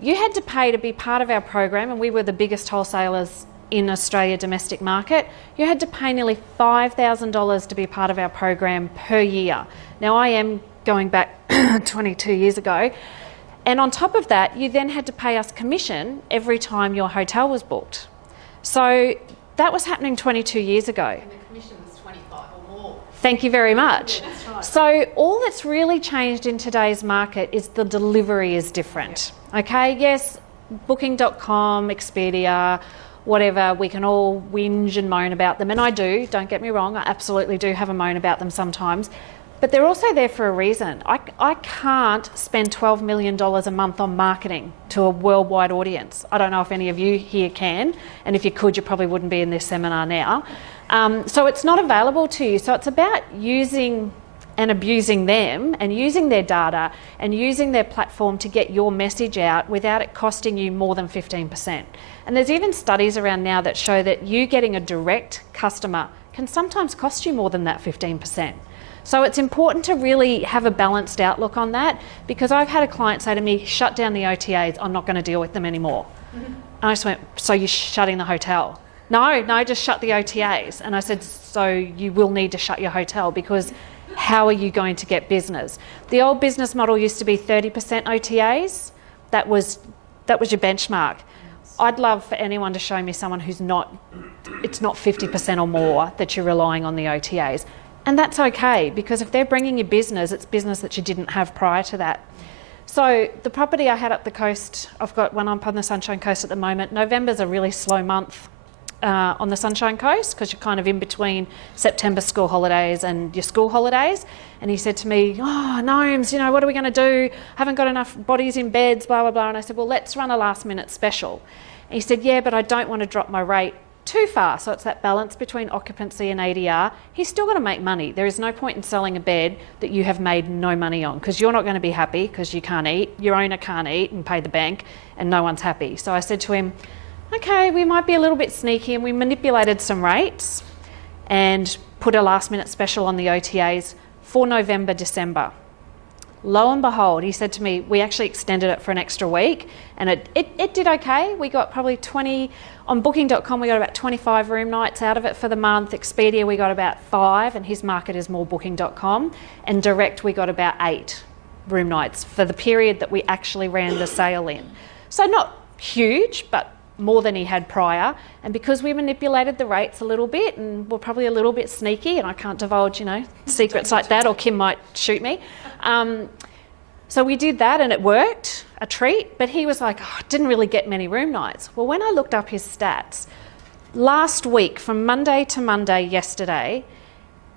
You had to pay to be part of our program, and we were the biggest wholesalers in Australia domestic market. You had to pay nearly $5,000 to be part of our program per year. Now, I am going back 22 years ago, and on top of that, you then had to pay us commission every time your hotel was booked. So that was happening 22 years ago. And the commission was 25 or more. Thank you very much. Yeah, that's right. So all that's really changed in today's market is the delivery is different. Okay, yes, Booking.com, Expedia, whatever, we can all whinge and moan about them, and I do, don't get me wrong, I absolutely do have a moan about them sometimes, but they're also there for a reason. I can't spend $12 million a month on marketing to a worldwide audience. I don't know if any of you here can, and if you could, you probably wouldn't be in this seminar now. So it's not available to you. So it's about using and abusing them and using their data and using their platform to get your message out without it costing you more than 15%. And there's even studies around now that show that you getting a direct customer can sometimes cost you more than that 15%. So it's important to really have a balanced outlook on that, because I've had a client say to me, shut down the OTAs, I'm not going to deal with them anymore. And I just went, so you're shutting the hotel? No, just shut the OTAs. And I said, so you will need to shut your hotel, because how are you going to get business? The old business model used to be 30% OTAs. That was your benchmark. I'd love for anyone to show me someone who's it's not 50% or more that you're relying on the OTAs. And that's okay, because if they're bringing you business, it's business that you didn't have prior to that. So the property I had up the coast, I've got one up on the Sunshine Coast at the moment. November's a really slow month on the Sunshine Coast, because you're kind of in between September school holidays and your school holidays. And he said to me, oh, Gnomes, what are we going to do? I haven't got enough bodies in beds, blah, blah, blah. And I said, well, let's run a last minute special. And he said, yeah, but I don't want to drop my rate too far. So it's that balance between occupancy and ADR. He's still got to make money. There is no point in selling a bed that you have made no money on, because you're not going to be happy because you can't eat. Your owner can't eat and pay the bank, and no one's happy. So I said to him, okay, we might be a little bit sneaky, and we manipulated some rates and put a last minute special on the OTAs for November, December. Lo and behold, he said to me, we actually extended it for an extra week, and it did okay. We got probably 20, on booking.com we got about 25 room nights out of it for the month. Expedia we got about 5, and his market is more booking.com, and direct we got about 8 room nights for the period that we actually ran the sale in. So not huge, but more than he had prior. And because we manipulated the rates a little bit and were probably a little bit sneaky, and I can't divulge, you know, secrets like that or Kim might shoot me. So we did that and it worked, a treat, but he was like, oh, I didn't really get many room nights. Well, when I looked up his stats, last week, from Monday to Monday yesterday,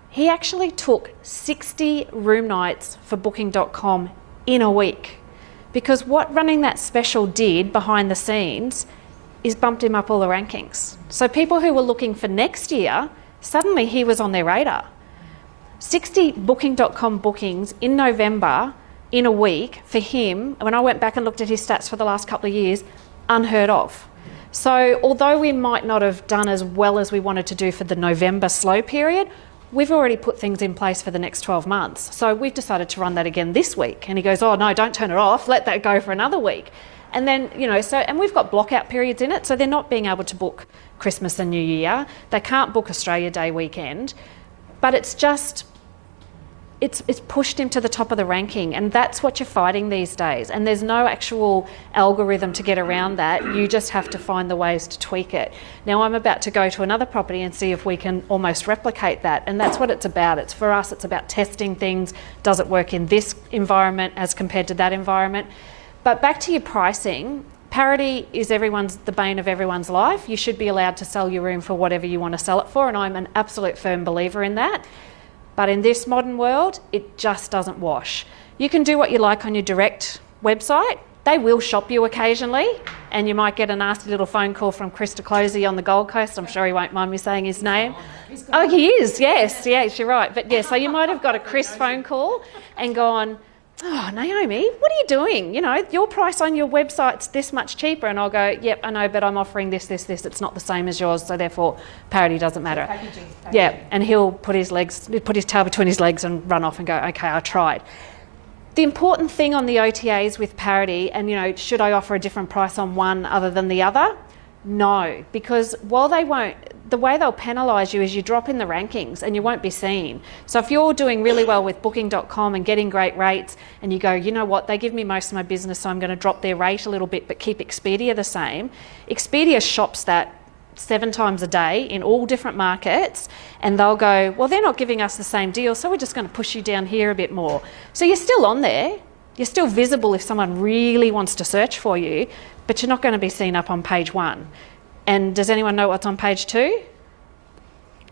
he actually took 60 room nights for booking.com in a week. Because what running that special did behind the scenes is bumped him up all the rankings. So people who were looking for next year, suddenly he was on their radar. 60 booking.com bookings in November in a week for him, when I went back and looked at his stats for the last couple of years, unheard of. So although we might not have done as well as we wanted to do for the November slow period, we've already put things in place for the next 12 months. So we've decided to run that again this week. And he goes, oh no, don't turn it off, let that go for another week. And then, you know, so, and we've got blockout periods in it, so they're not being able to book Christmas and New Year. They can't book Australia Day weekend, but it's just, it's pushed him to the top of the ranking, and that's what you're fighting these days. And there's no actual algorithm to get around that. You just have to find the ways to tweak it. Now I'm about to go to another property and see if we can almost replicate that, and that's what it's about. It's for us, it's about testing things. Does it work in this environment as compared to that environment? But back to your pricing, parity is the bane of everyone's life. You should be allowed to sell your room for whatever you want to sell it for, and I'm an absolute firm believer in that. But in this modern world, it just doesn't wash. You can do what you like on your direct website. They will shop you occasionally, and you might get a nasty little phone call from Chris Closey on the Gold Coast. I'm sure he won't mind me saying his name. Oh, he is, yes, you're right. But yeah, so you might have got a Chris phone call and gone, oh, Naomi, what are you doing? You know, your price on your website's this much cheaper. And I'll go, yep, I know, but I'm offering this. It's not the same as yours, so therefore parity doesn't matter. Packaging. Yeah, and he'll put his tail between his legs and run off and go, okay, I tried. The important thing on the OTAs with parity, and, you know, should I offer a different price on one other than the other? No, because while they won't, the way they'll penalise you is you drop in the rankings and you won't be seen. So if you're doing really well with booking.com and getting great rates and you go, you know what, they give me most of my business, so I'm going to drop their rate a little bit but keep Expedia the same. Expedia shops that 7 times a day in all different markets, and they'll go, well, they're not giving us the same deal, so we're just going to push you down here a bit more. So you're still on there. You're still visible if someone really wants to search for you, but you're not going to be seen up on page 1. And does anyone know what's on page 2?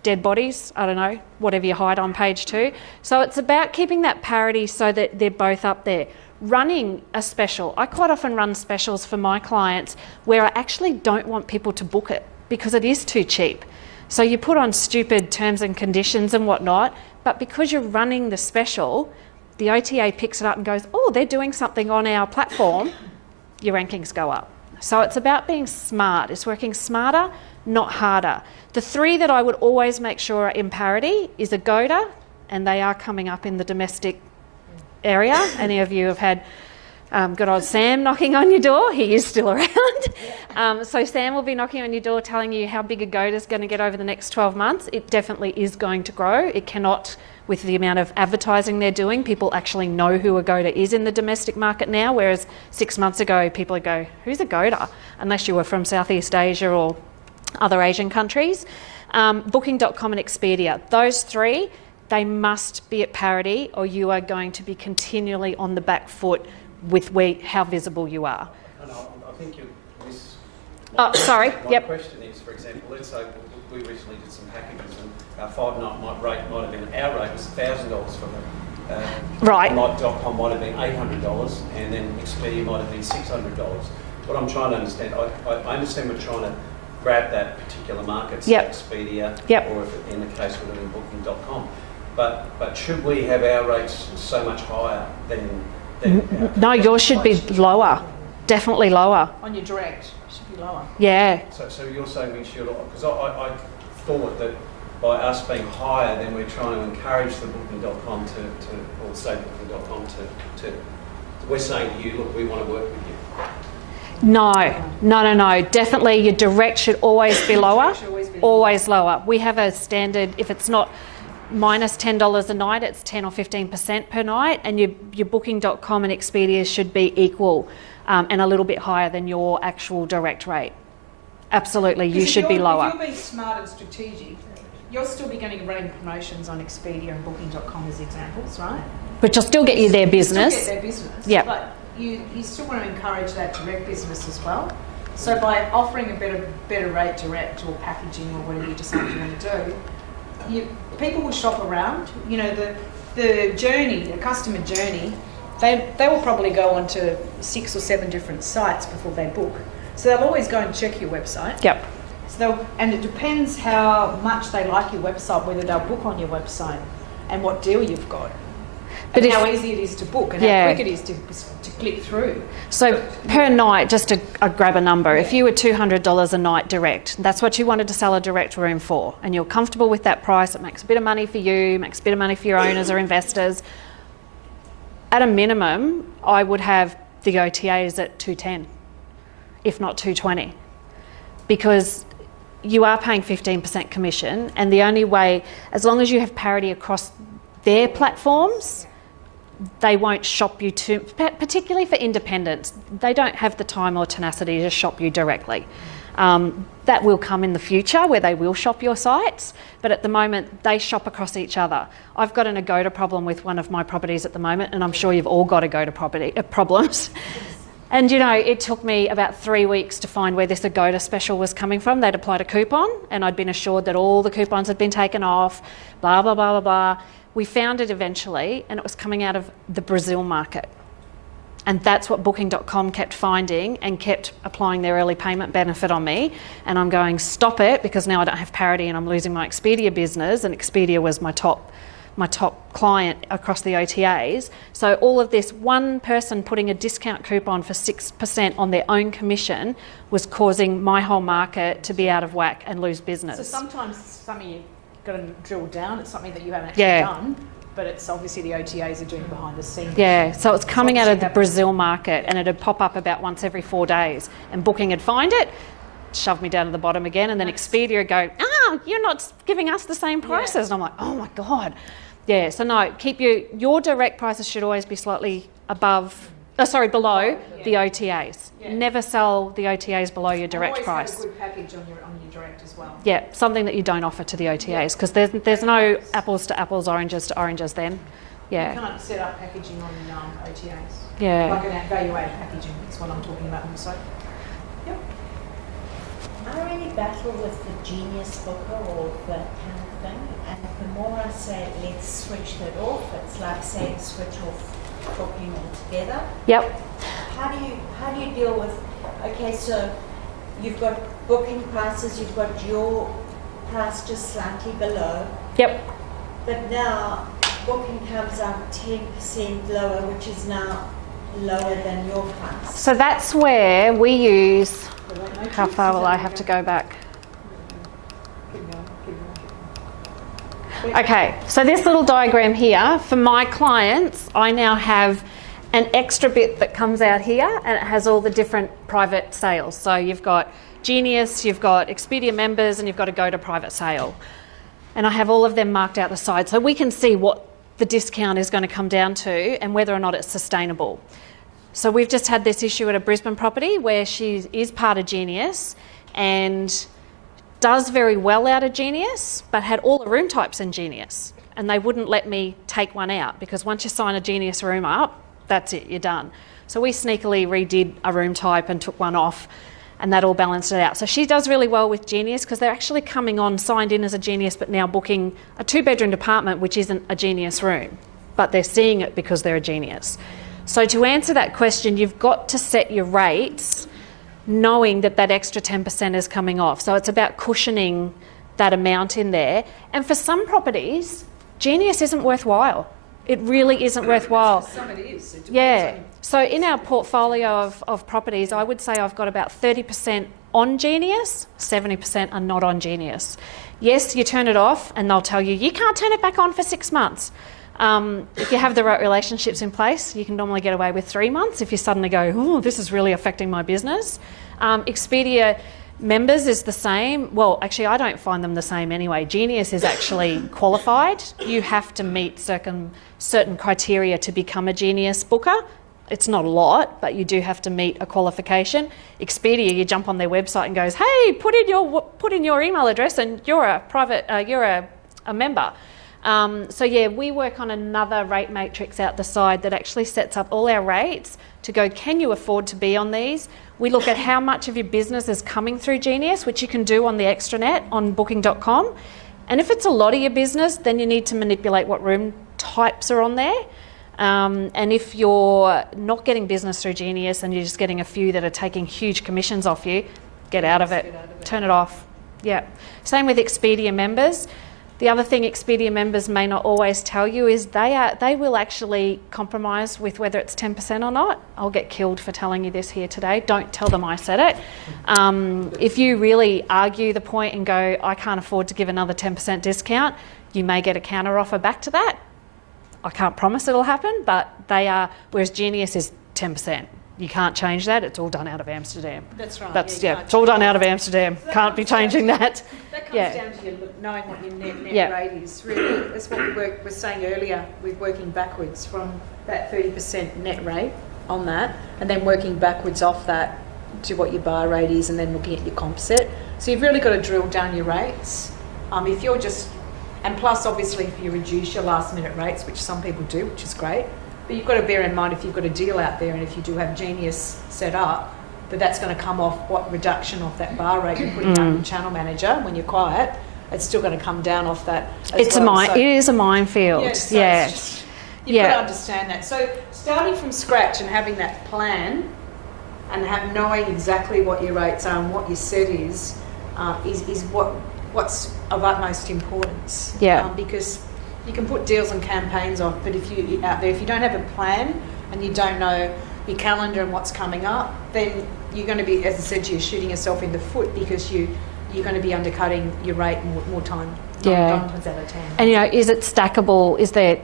Dead bodies, I don't know, whatever you hide on page 2. So it's about keeping that parity so that they're both up there. Running a special. I quite often run specials for my clients where I actually don't want people to book it because it is too cheap. So you put on stupid terms and conditions and whatnot, but because you're running the special, the OTA picks it up and goes, oh, they're doing something on our platform, your rankings go up. So it's about being smart. It's working smarter, not harder. The 3 that I would always make sure are in parity is Agoda, and they are coming up in the domestic area. Any of you have had good old Sam knocking on your door? He is still around. So Sam will be knocking on your door telling you how big Agoda is going to get over the next 12 months. It definitely is going to grow. It cannot, with the amount of advertising they're doing, people actually know who Agoda is in the domestic market now, whereas 6 months ago people would go, who's Agoda? Unless you were from Southeast Asia or other Asian countries. Booking.com and Expedia, those 3, they must be at parity or you are going to be continually on the back foot with how visible you are. I think you miss... Oh, sorry, My question is, for example, let's say we recently did some packages and our 5-night rate might have been, our rate was $1,000 for the... right. Night.com might have been $800 and then Expedia might have been $600. What I'm trying to understand, I understand we're trying to grab that particular market, so Expedia, or if in the case would have been booking.com. But should we have our rates so much higher than no, yours should be lower, definitely lower. On your direct, it should be lower. Yeah. So you're saying we should, because I thought that by us being higher, then we're trying to encourage the booking.com or say booking.com to we're saying to you, look, we want to work with you. No. Definitely your direct should always be lower. Always lower. We have a standard, if it's not minus $10 a night, it's 10 or 15% per night, and your booking.com and Expedia should be equal and a little bit higher than your actual direct rate. Absolutely, you should be lower. If you're being smart and strategic, you'll still be going to run promotions on Expedia and booking.com as examples, right? Which will still get you their business. Still get their business. Yep. But you still want to encourage that direct business as well. So by offering a better rate direct or packaging or whatever you decide you want to do, people will shop around. You know, the journey, the customer journey, they will probably go onto 6 or 7 different sites before they book. So they'll always go and check your website. Yep. So and it depends how much they like your website, whether they'll book on your website and what deal you've got. But how easy it is to book and how quick it is to click through. So per night, just to grab a number, if you were $200 a night direct, that's what you wanted to sell a direct room for, and you're comfortable with that price, it makes a bit of money for you, makes a bit of money for your owners or investors. At a minimum, I would have the OTAs at $210, if not $220, because you are paying 15% commission, and the only way, as long as you have parity across their platforms, they won't shop you too, particularly for independents. They don't have the time or tenacity to shop you directly. That will come in the future where they will shop your sites, but at the moment they shop across each other. I've got an Agoda problem with one of my properties at the moment, and I'm sure you've all got Agoda problems. And you know, it took me about 3 weeks to find where this Agoda special was coming from. They'd applied a coupon, and I'd been assured that all the coupons had been taken off, blah, blah, blah, blah, blah. We found it eventually, and it was coming out of the Brazil market. And that's what booking.com kept finding and kept applying their early payment benefit on me. And I'm going, stop it, because now I don't have parity and I'm losing my Expedia business, and Expedia was my top client across the OTAs. So all of this, one person putting a discount coupon for 6% on their own commission was causing my whole market to be out of whack and lose business. So sometimes something you've got to drill down, it's something that you haven't actually done, but it's obviously the OTAs are doing behind the scenes. Yeah, so it's coming out of the Brazil market, and it'd pop up about once every 4 days, and Booking would find it, shove me down to the bottom again, and then Expedia would go, you're not giving us the same prices. And I'm like, oh my God. Yeah, so no, keep your direct prices should always be slightly below the OTAs. Yeah. Never sell the OTAs below your direct price. Always have a good package on your direct as well. Yeah, something that you don't offer to the OTAs, because there's no apples to apples, oranges to oranges then. Yeah. You can't set up packaging on OTAs. Yeah. Like an value-added packaging, that's what I'm talking about also. Yep. I really battle with the genius booker or the kind of thing, and the more I say let's switch that off, it's like saying switch off booking altogether. Yep. How do you deal with, okay, so you've got booking prices, you've got your price just slightly below. Yep. But now booking comes up 10% lower, which is now lower than your price. So that's where we use, how far will I have to go back? Okay, so this little diagram here, for my clients, I now have an extra bit that comes out here, and it has all the different private sales. So you've got Genius, you've got Expedia members, and you've got a Go to private sale. And I have all of them marked out the side, so we can see what the discount is going to come down to and whether or not it's sustainable. So we've just had this issue at a Brisbane property where she is part of Genius and does very well out of Genius, but had all the room types in Genius, and they wouldn't let me take one out, because once you sign a Genius room up, that's it, you're done. So we sneakily redid a room type and took one off, and that all balanced it out. So she does really well with Genius, because they're actually coming on signed in as a Genius but now booking a 2-bedroom apartment which isn't a Genius room, but they're seeing it because they're a Genius. So to answer that question, you've got to set your rates knowing that that extra 10% is coming off. So it's about cushioning that amount in there. And for some properties, Genius isn't worthwhile. It really isn't worthwhile. Some it is. Yeah. So in our portfolio of properties, I would say I've got about 30% on Genius, 70% are not on Genius. Yes, you turn it off and they'll tell you, you can't turn it back on for 6 months. If you have the right relationships in place, you can normally get away with 3 months if you suddenly go, oh, this is really affecting my business. Expedia members is the same. Well, actually, I don't find them the same anyway. Genius is actually qualified. You have to meet certain criteria to become a Genius booker. It's not a lot, but you do have to meet a qualification. Expedia, you jump on their website and goes, hey, put in your email address and you're a member. So yeah, we work on another rate matrix out the side that actually sets up all our rates to go, can you afford to be on these? We look at how much of your business is coming through Genius, which you can do on the extranet on booking.com. And if it's a lot of your business, then you need to manipulate what room types are on there. And if you're not getting business through Genius and you're just getting a few that are taking huge commissions off you, get out of it, turn it off. Yeah. Same with Expedia members. The other thing Expedia members may not always tell you is they will actually compromise with whether it's 10% or not. I'll get killed for telling you this here today. Don't tell them I said it. If you really argue the point and go, I can't afford to give another 10% discount, you may get a counter offer back to that. I can't promise it'll happen, but they are, whereas Genius is 10%. You can't change that. It's all done out of Amsterdam. That's right. It's all done out of Amsterdam. So can't be changing that. That comes down to knowing what your net rate is. Really, that's what we were saying earlier. We're working backwards from that 30% net rate on that, and then working backwards off that to what your bar rate is, and then looking at your comp set. So you've really got to drill down your rates. If you're just, and plus obviously if you reduce your last minute rates, which some people do, which is great. But you've got to bear in mind if you've got a deal out there and if you do have Genius set up, that's going to come off what reduction off that bar rate you're putting on your channel manager when you're quiet. It's still going to come down off that as well. It is a minefield. Yes. You've got to understand that. So starting from scratch and having that plan and knowing exactly what your rates are and what your set is what's of utmost importance. Yeah. Because you can put deals and campaigns on, but if you don't have a plan and you don't know your calendar and what's coming up, then you're going to be, as I said to you, shooting yourself in the foot because you're going to be undercutting your rate more time. 9 times out of 10. And is it stackable? Is there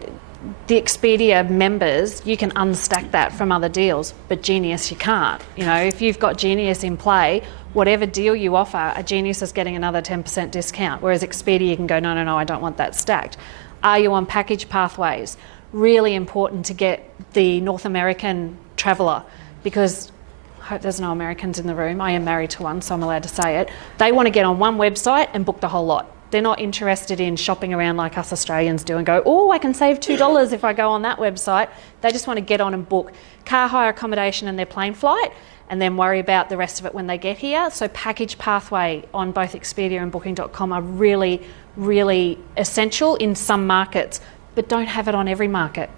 the Expedia members? You can unstack that from other deals, but Genius you can't. If you've got Genius in play, whatever deal you offer, a Genius is getting another 10% discount. Whereas Expedia, you can go, no, I don't want that stacked. Are you on package pathways? Really important to get the North American traveller, because I hope there's no Americans in the room. I am married to one, so I'm allowed to say it. They want to get on one website and book the whole lot. They're not interested in shopping around like us Australians do and go, oh, I can save $2 if I go on that website. They just want to get on and book car hire, accommodation and their plane flight, and then worry about the rest of it when they get here. So package pathway on both Expedia and Booking.com are really, really essential in some markets, but don't have it on every market.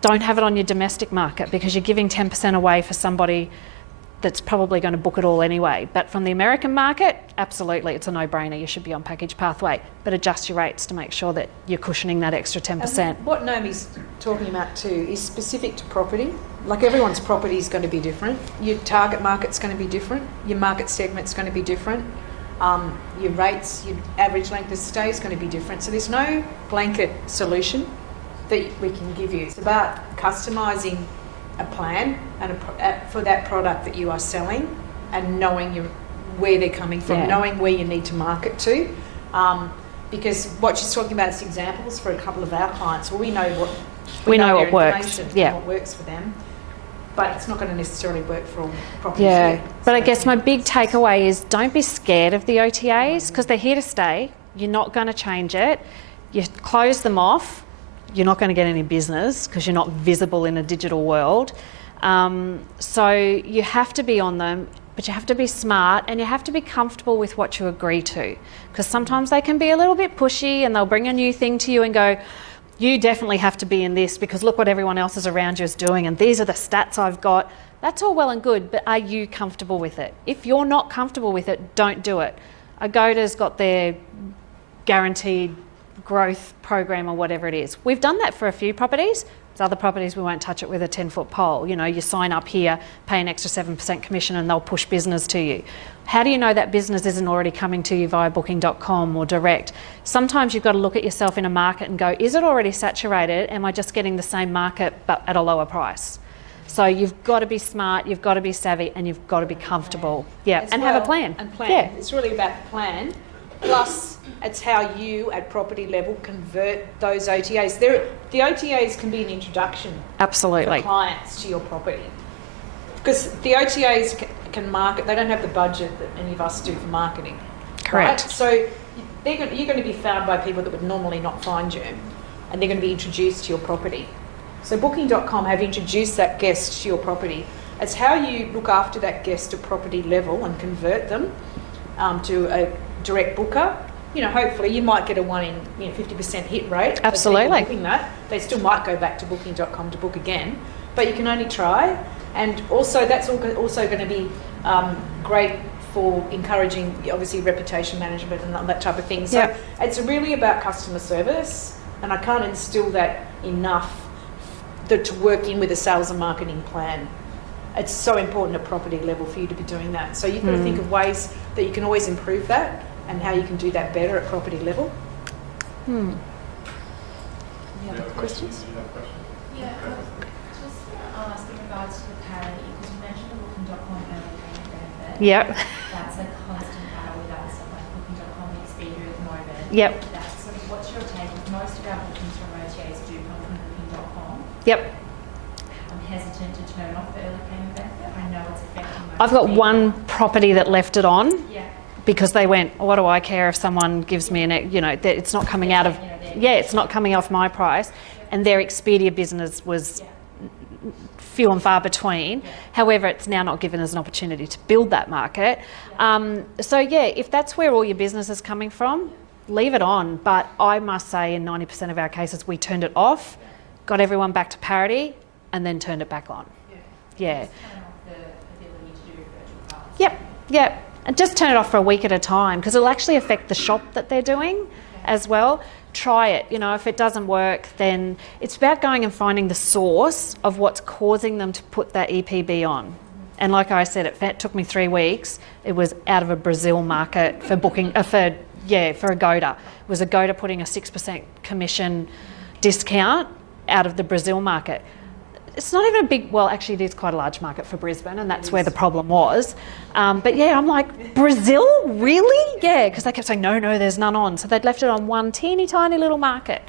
Don't have it on your domestic market because you're giving 10% away for somebody that's probably going to book it all anyway. But from the American market, absolutely, it's a no-brainer. You should be on package pathway, but adjust your rates to make sure that you're cushioning that extra 10%. And what Naomi's talking about too is specific to property. Like everyone's property is going to be different. Your target market's going to be different. Your market segment's going to be different. Your rates, your average length of stay is going to be different. So there's no blanket solution that we can give you. It's about customising a plan and for that product that you are selling and knowing where they're coming from, knowing where you need to market to. Because what she's talking about is examples for a couple of our clients. Well, we know what works. What works for them. But it's not going to necessarily work for all properties. Yeah, but I guess my big takeaway is don't be scared of the OTAs because they're here to stay. You're not going to change it. You close them off. You're not going to get any business because you're not visible in a digital world. So you have to be on them, but you have to be smart and you have to be comfortable with what you agree to, because sometimes they can be a little bit pushy and they'll bring a new thing to you and go, you definitely have to be in this because look what everyone else is around you is doing and these are the stats I've got. That's all well and good, but are you comfortable with it? If you're not comfortable with it, don't do it. Agoda's got their guaranteed growth program or whatever it is. We've done that for a few properties. There's other properties we won't touch it with a 10-foot pole. You know, you sign up here, pay an extra 7% commission and they'll push business to you. How do you know that business isn't already coming to you via booking.com or direct? Sometimes you've got to look at yourself in a market and go, is it already saturated? Am I just getting the same market but at a lower price? So you've got to be smart, you've got to be savvy, and you've got to be comfortable. Yeah, and have a plan. And plan. Yeah. It's really about the plan. Plus, it's how you, at property level, convert those OTAs. The OTAs can be an introduction Absolutely. for clients to your property. Because the OTAs can market, they don't have the budget that any of us do for marketing. Correct. Right? So you're going to be found by people that would normally not find you, and they're going to be introduced to your property. So Booking.com have introduced that guest to your property. It's how you look after that guest at property level and convert them to a direct booker. You know, hopefully you might get a 50% hit rate. Absolutely. Booking that. They still might go back to Booking.com to book again, but you can only try. And also that's also going to be great for encouraging, obviously, reputation management and that type of thing. So Yep. It's really about customer service, and I can't instill that enough to work in with a sales and marketing plan. It's so important at property level for you to be doing that. So you've got to think of ways that you can always improve that and how you can do that better at property level. Any other questions? Yeah, just ask in regards to the parity, because you mentioned the Booking.com early payment benefit. Yep. That's a constant battle with us, like Booking.com and Expedia at the moment. Yep. So what's your take? Most of our bookings from OTAs do come from Booking.com. Yep. I'm hesitant to turn off the early payment benefit. I know it's affecting most I've got people. one property that left it on Yeah. because they went, what do I care if someone gives me it's not coming out of, it's not coming off my price. And their Expedia business was few and far between. However, it's now not given us an opportunity to build that market. If that's where all your business is coming from, leave it on. But I must say in 90% of our cases, we turned it off, got everyone back to parity, and then turned it back on. Yeah. Turn off the ability to do virtual cards. Yep. And just turn it off for a week at a time, because it'll actually affect the shop that they're doing as well. Try it. If it doesn't work, then it's about going and finding the source of what's causing them to put that EPB on. And like I said, it took me 3 weeks. It was out of a Brazil market for booking, for a Goda. It was a Goda putting a 6% commission discount out of the Brazil market. It's not even a big, well, actually it is quite a large market for Brisbane, and that's where the problem was. But yeah, I'm like, Brazil? Really? Yeah, because they kept saying, no, there's none on. So they'd left it on one teeny tiny little market.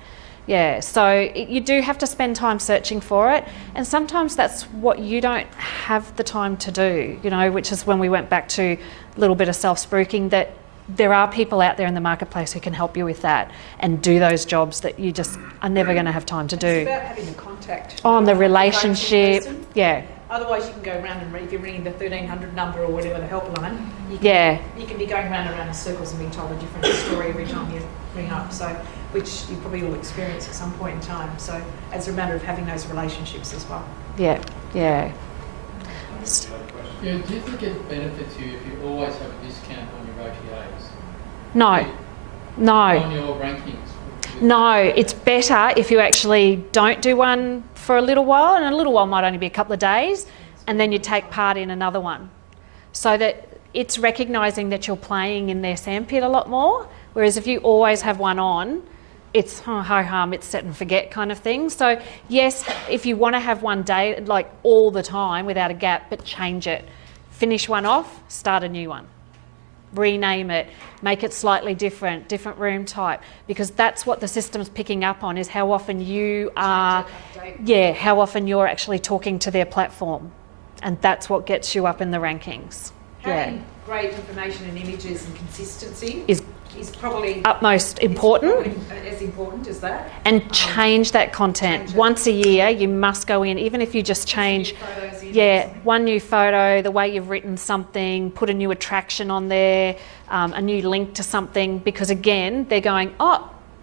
Yeah, so you do have to spend time searching for it. And sometimes that's what you don't have the time to do, which is when we went back to a little bit of self-spruiking, that there are people out there in the marketplace who can help you with that and do those jobs that you just are never going to have time to do. It's about having the contact. On the with relationship, person. yeah. Otherwise, you can go around and if you're ringing the 1300 number or whatever, the helpline, you can be going round and round in circles and being told a different story every time you ring up. So, which you probably all experience at some point in time. So, it's a matter of having those relationships as well. Yeah. Yeah, do you think it benefits you if you always have a discount on your OTAs? No. On your rankings? No, it's better if you actually don't do one for a little while, and a little while might only be a couple of days, and then you take part in another one. So that it's recognising that you're playing in their sandpit a lot more, whereas if you always have one on, it's ho-hum, it's set and forget kind of thing. So yes, if you want to have one day, like all the time without a gap, but change it. Finish one off, start a new one. Rename it, make it slightly different room type, because that's what the system's picking up on, is how often you are, how often you're actually talking to their platform, and that's what gets you up in the rankings. Having great information and images and consistency is probably utmost important. Probably as important as that. And change that content. Once a year, you must go in, even if you just change, one new photo, the way you've written something, put a new attraction on there, a new link to something, because again, they're going,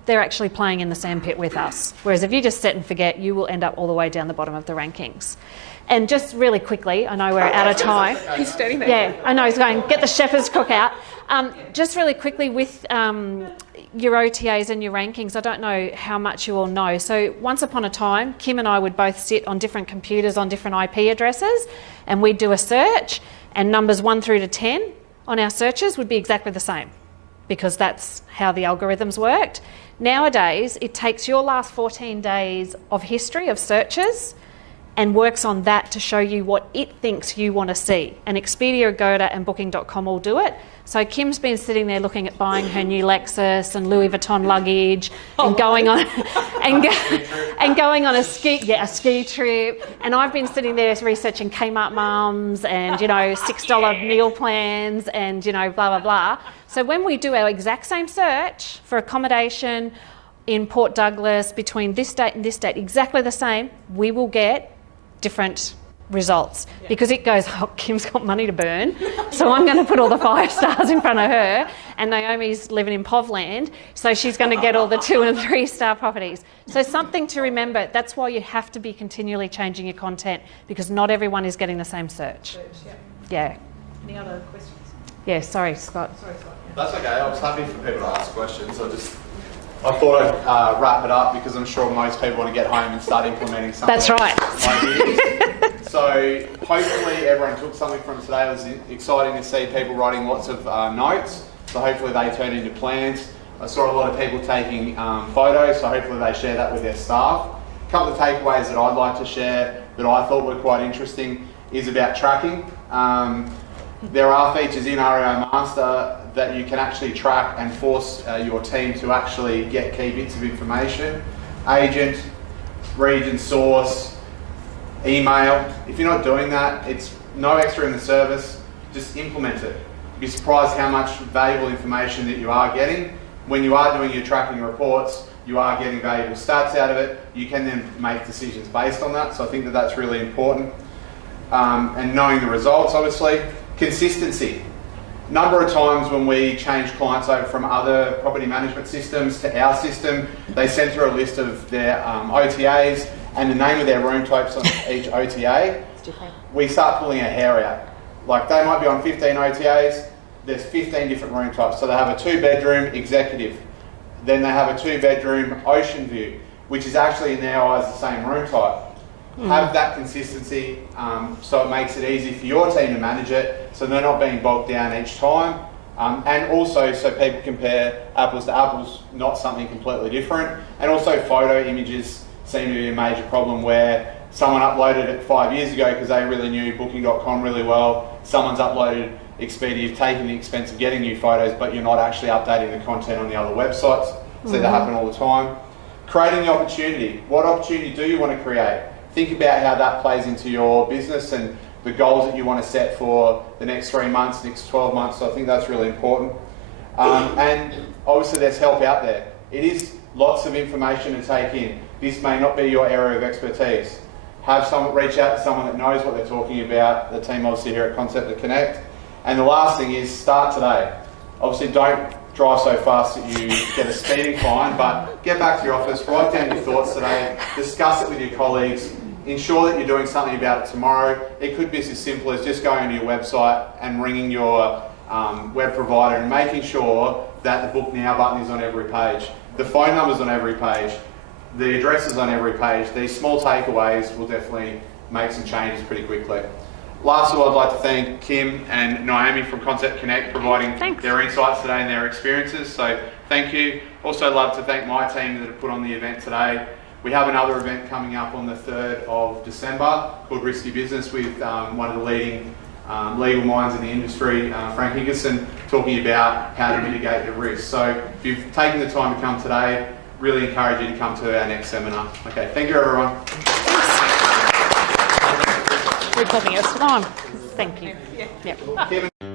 they're actually playing in the sandpit with us. Whereas if you just set and forget, you will end up all the way down the bottom of the rankings. And just really quickly, I know we're out of time. He's standing there. Yeah, I know, he's going, get the shepherd's crook out. Just really quickly with your OTAs and your rankings, I don't know how much you all know. So once upon a time, Kim and I would both sit on different computers on different IP addresses, and we'd do a search, and numbers 1 through to 10 on our searches would be exactly the same, because that's how the algorithms worked. Nowadays, it takes your last 14 days of history of searches and works on that to show you what it thinks you want to see. And Expedia, Agoda and Booking.com all do it. So Kim's been sitting there looking at buying her new Lexus and Louis Vuitton luggage and going on and going on a ski trip. And I've been sitting there researching Kmart mums and, you know, $6 meal plans and, you know, blah, blah, blah. So when we do our exact same search for accommodation in Port Douglas between this date and this date, exactly the same, we will get different results because it goes, oh, Kim's got money to burn, so I'm going to put all the 5 stars in front of her, and Naomi's living in Povland, so she's going to get all the 2 and 3 star properties. So something to remember, that's why you have to be continually changing your content, because not everyone is getting the same search. Yeah. Any other questions? Yeah, sorry, Scott. Sorry, Scott. Yeah. That's okay. I was happy for people to ask questions. I thought I'd wrap it up because I'm sure most people want to get home and start implementing something. That's right. So hopefully everyone took something from today. It was exciting to see people writing lots of notes. So hopefully they turn into plans. I saw a lot of people taking photos, so hopefully they share that with their staff. A couple of takeaways that I'd like to share that I thought were quite interesting is about tracking. There are features in REI Master that you can actually track and force your team to actually get key bits of information. Agent, region, source, email. If you're not doing that, it's no extra in the service, just implement it. You'd be surprised how much valuable information that you are getting. When you are doing your tracking reports, you are getting valuable stats out of it. You can then make decisions based on that, so I think that that's really important. And knowing the results, obviously. Consistency. Number of times when we change clients over from other property management systems to our system, they send through a list of their OTAs and the name of their room types on each OTA. We start pulling our hair out. Like they might be on 15 OTAs, there's 15 different room types. So they have a 2-bedroom executive. Then they have a 2-bedroom ocean view, which is actually in their eyes the same room type. Have that consistency so it makes it easy for your team to manage it, so they're not being bogged down each time. And also so people compare apples to apples, not something completely different. And also photo images seem to be a major problem where someone uploaded it 5 years ago because they really knew Booking.com really well. Someone's uploaded Expedia, you've taken the expense of getting new photos, but you're not actually updating the content on the other websites. So that happen all the time. Creating the opportunity. What opportunity do you want to create? Think about how that plays into your business and the goals that you want to set for the next 3 months, next 12 months. So I think that's really important. And obviously there's help out there. It is lots of information to take in. This may not be your area of expertise. Have someone reach out to someone that knows what they're talking about. The team obviously here at Koncept Konnect. And the last thing is start today. Obviously don't drive so fast that you get a speeding fine, but get back to your office, write down your thoughts today, discuss it with your colleagues, ensure that you're doing something about it tomorrow. It could be as simple as just going to your website and ringing your web provider and making sure that the Book Now button is on every page, the phone number's on every page, the address is on every page. These small takeaways will definitely make some changes pretty quickly. Last of all, I'd like to thank Kim and Naomi from Koncept Konnect providing their insights today and their experiences. So thank you. Also love to thank my team that have put on the event today. We have another event coming up on the 3rd of December called Risky Business with one of the leading legal minds in the industry, Frank Higginson, talking about how to mitigate the risk. So if you've taken the time to come today, really encourage you to come to our next seminar. Okay, thank you everyone. We're talking us on. Thank you. Yeah. Yep. Kevin.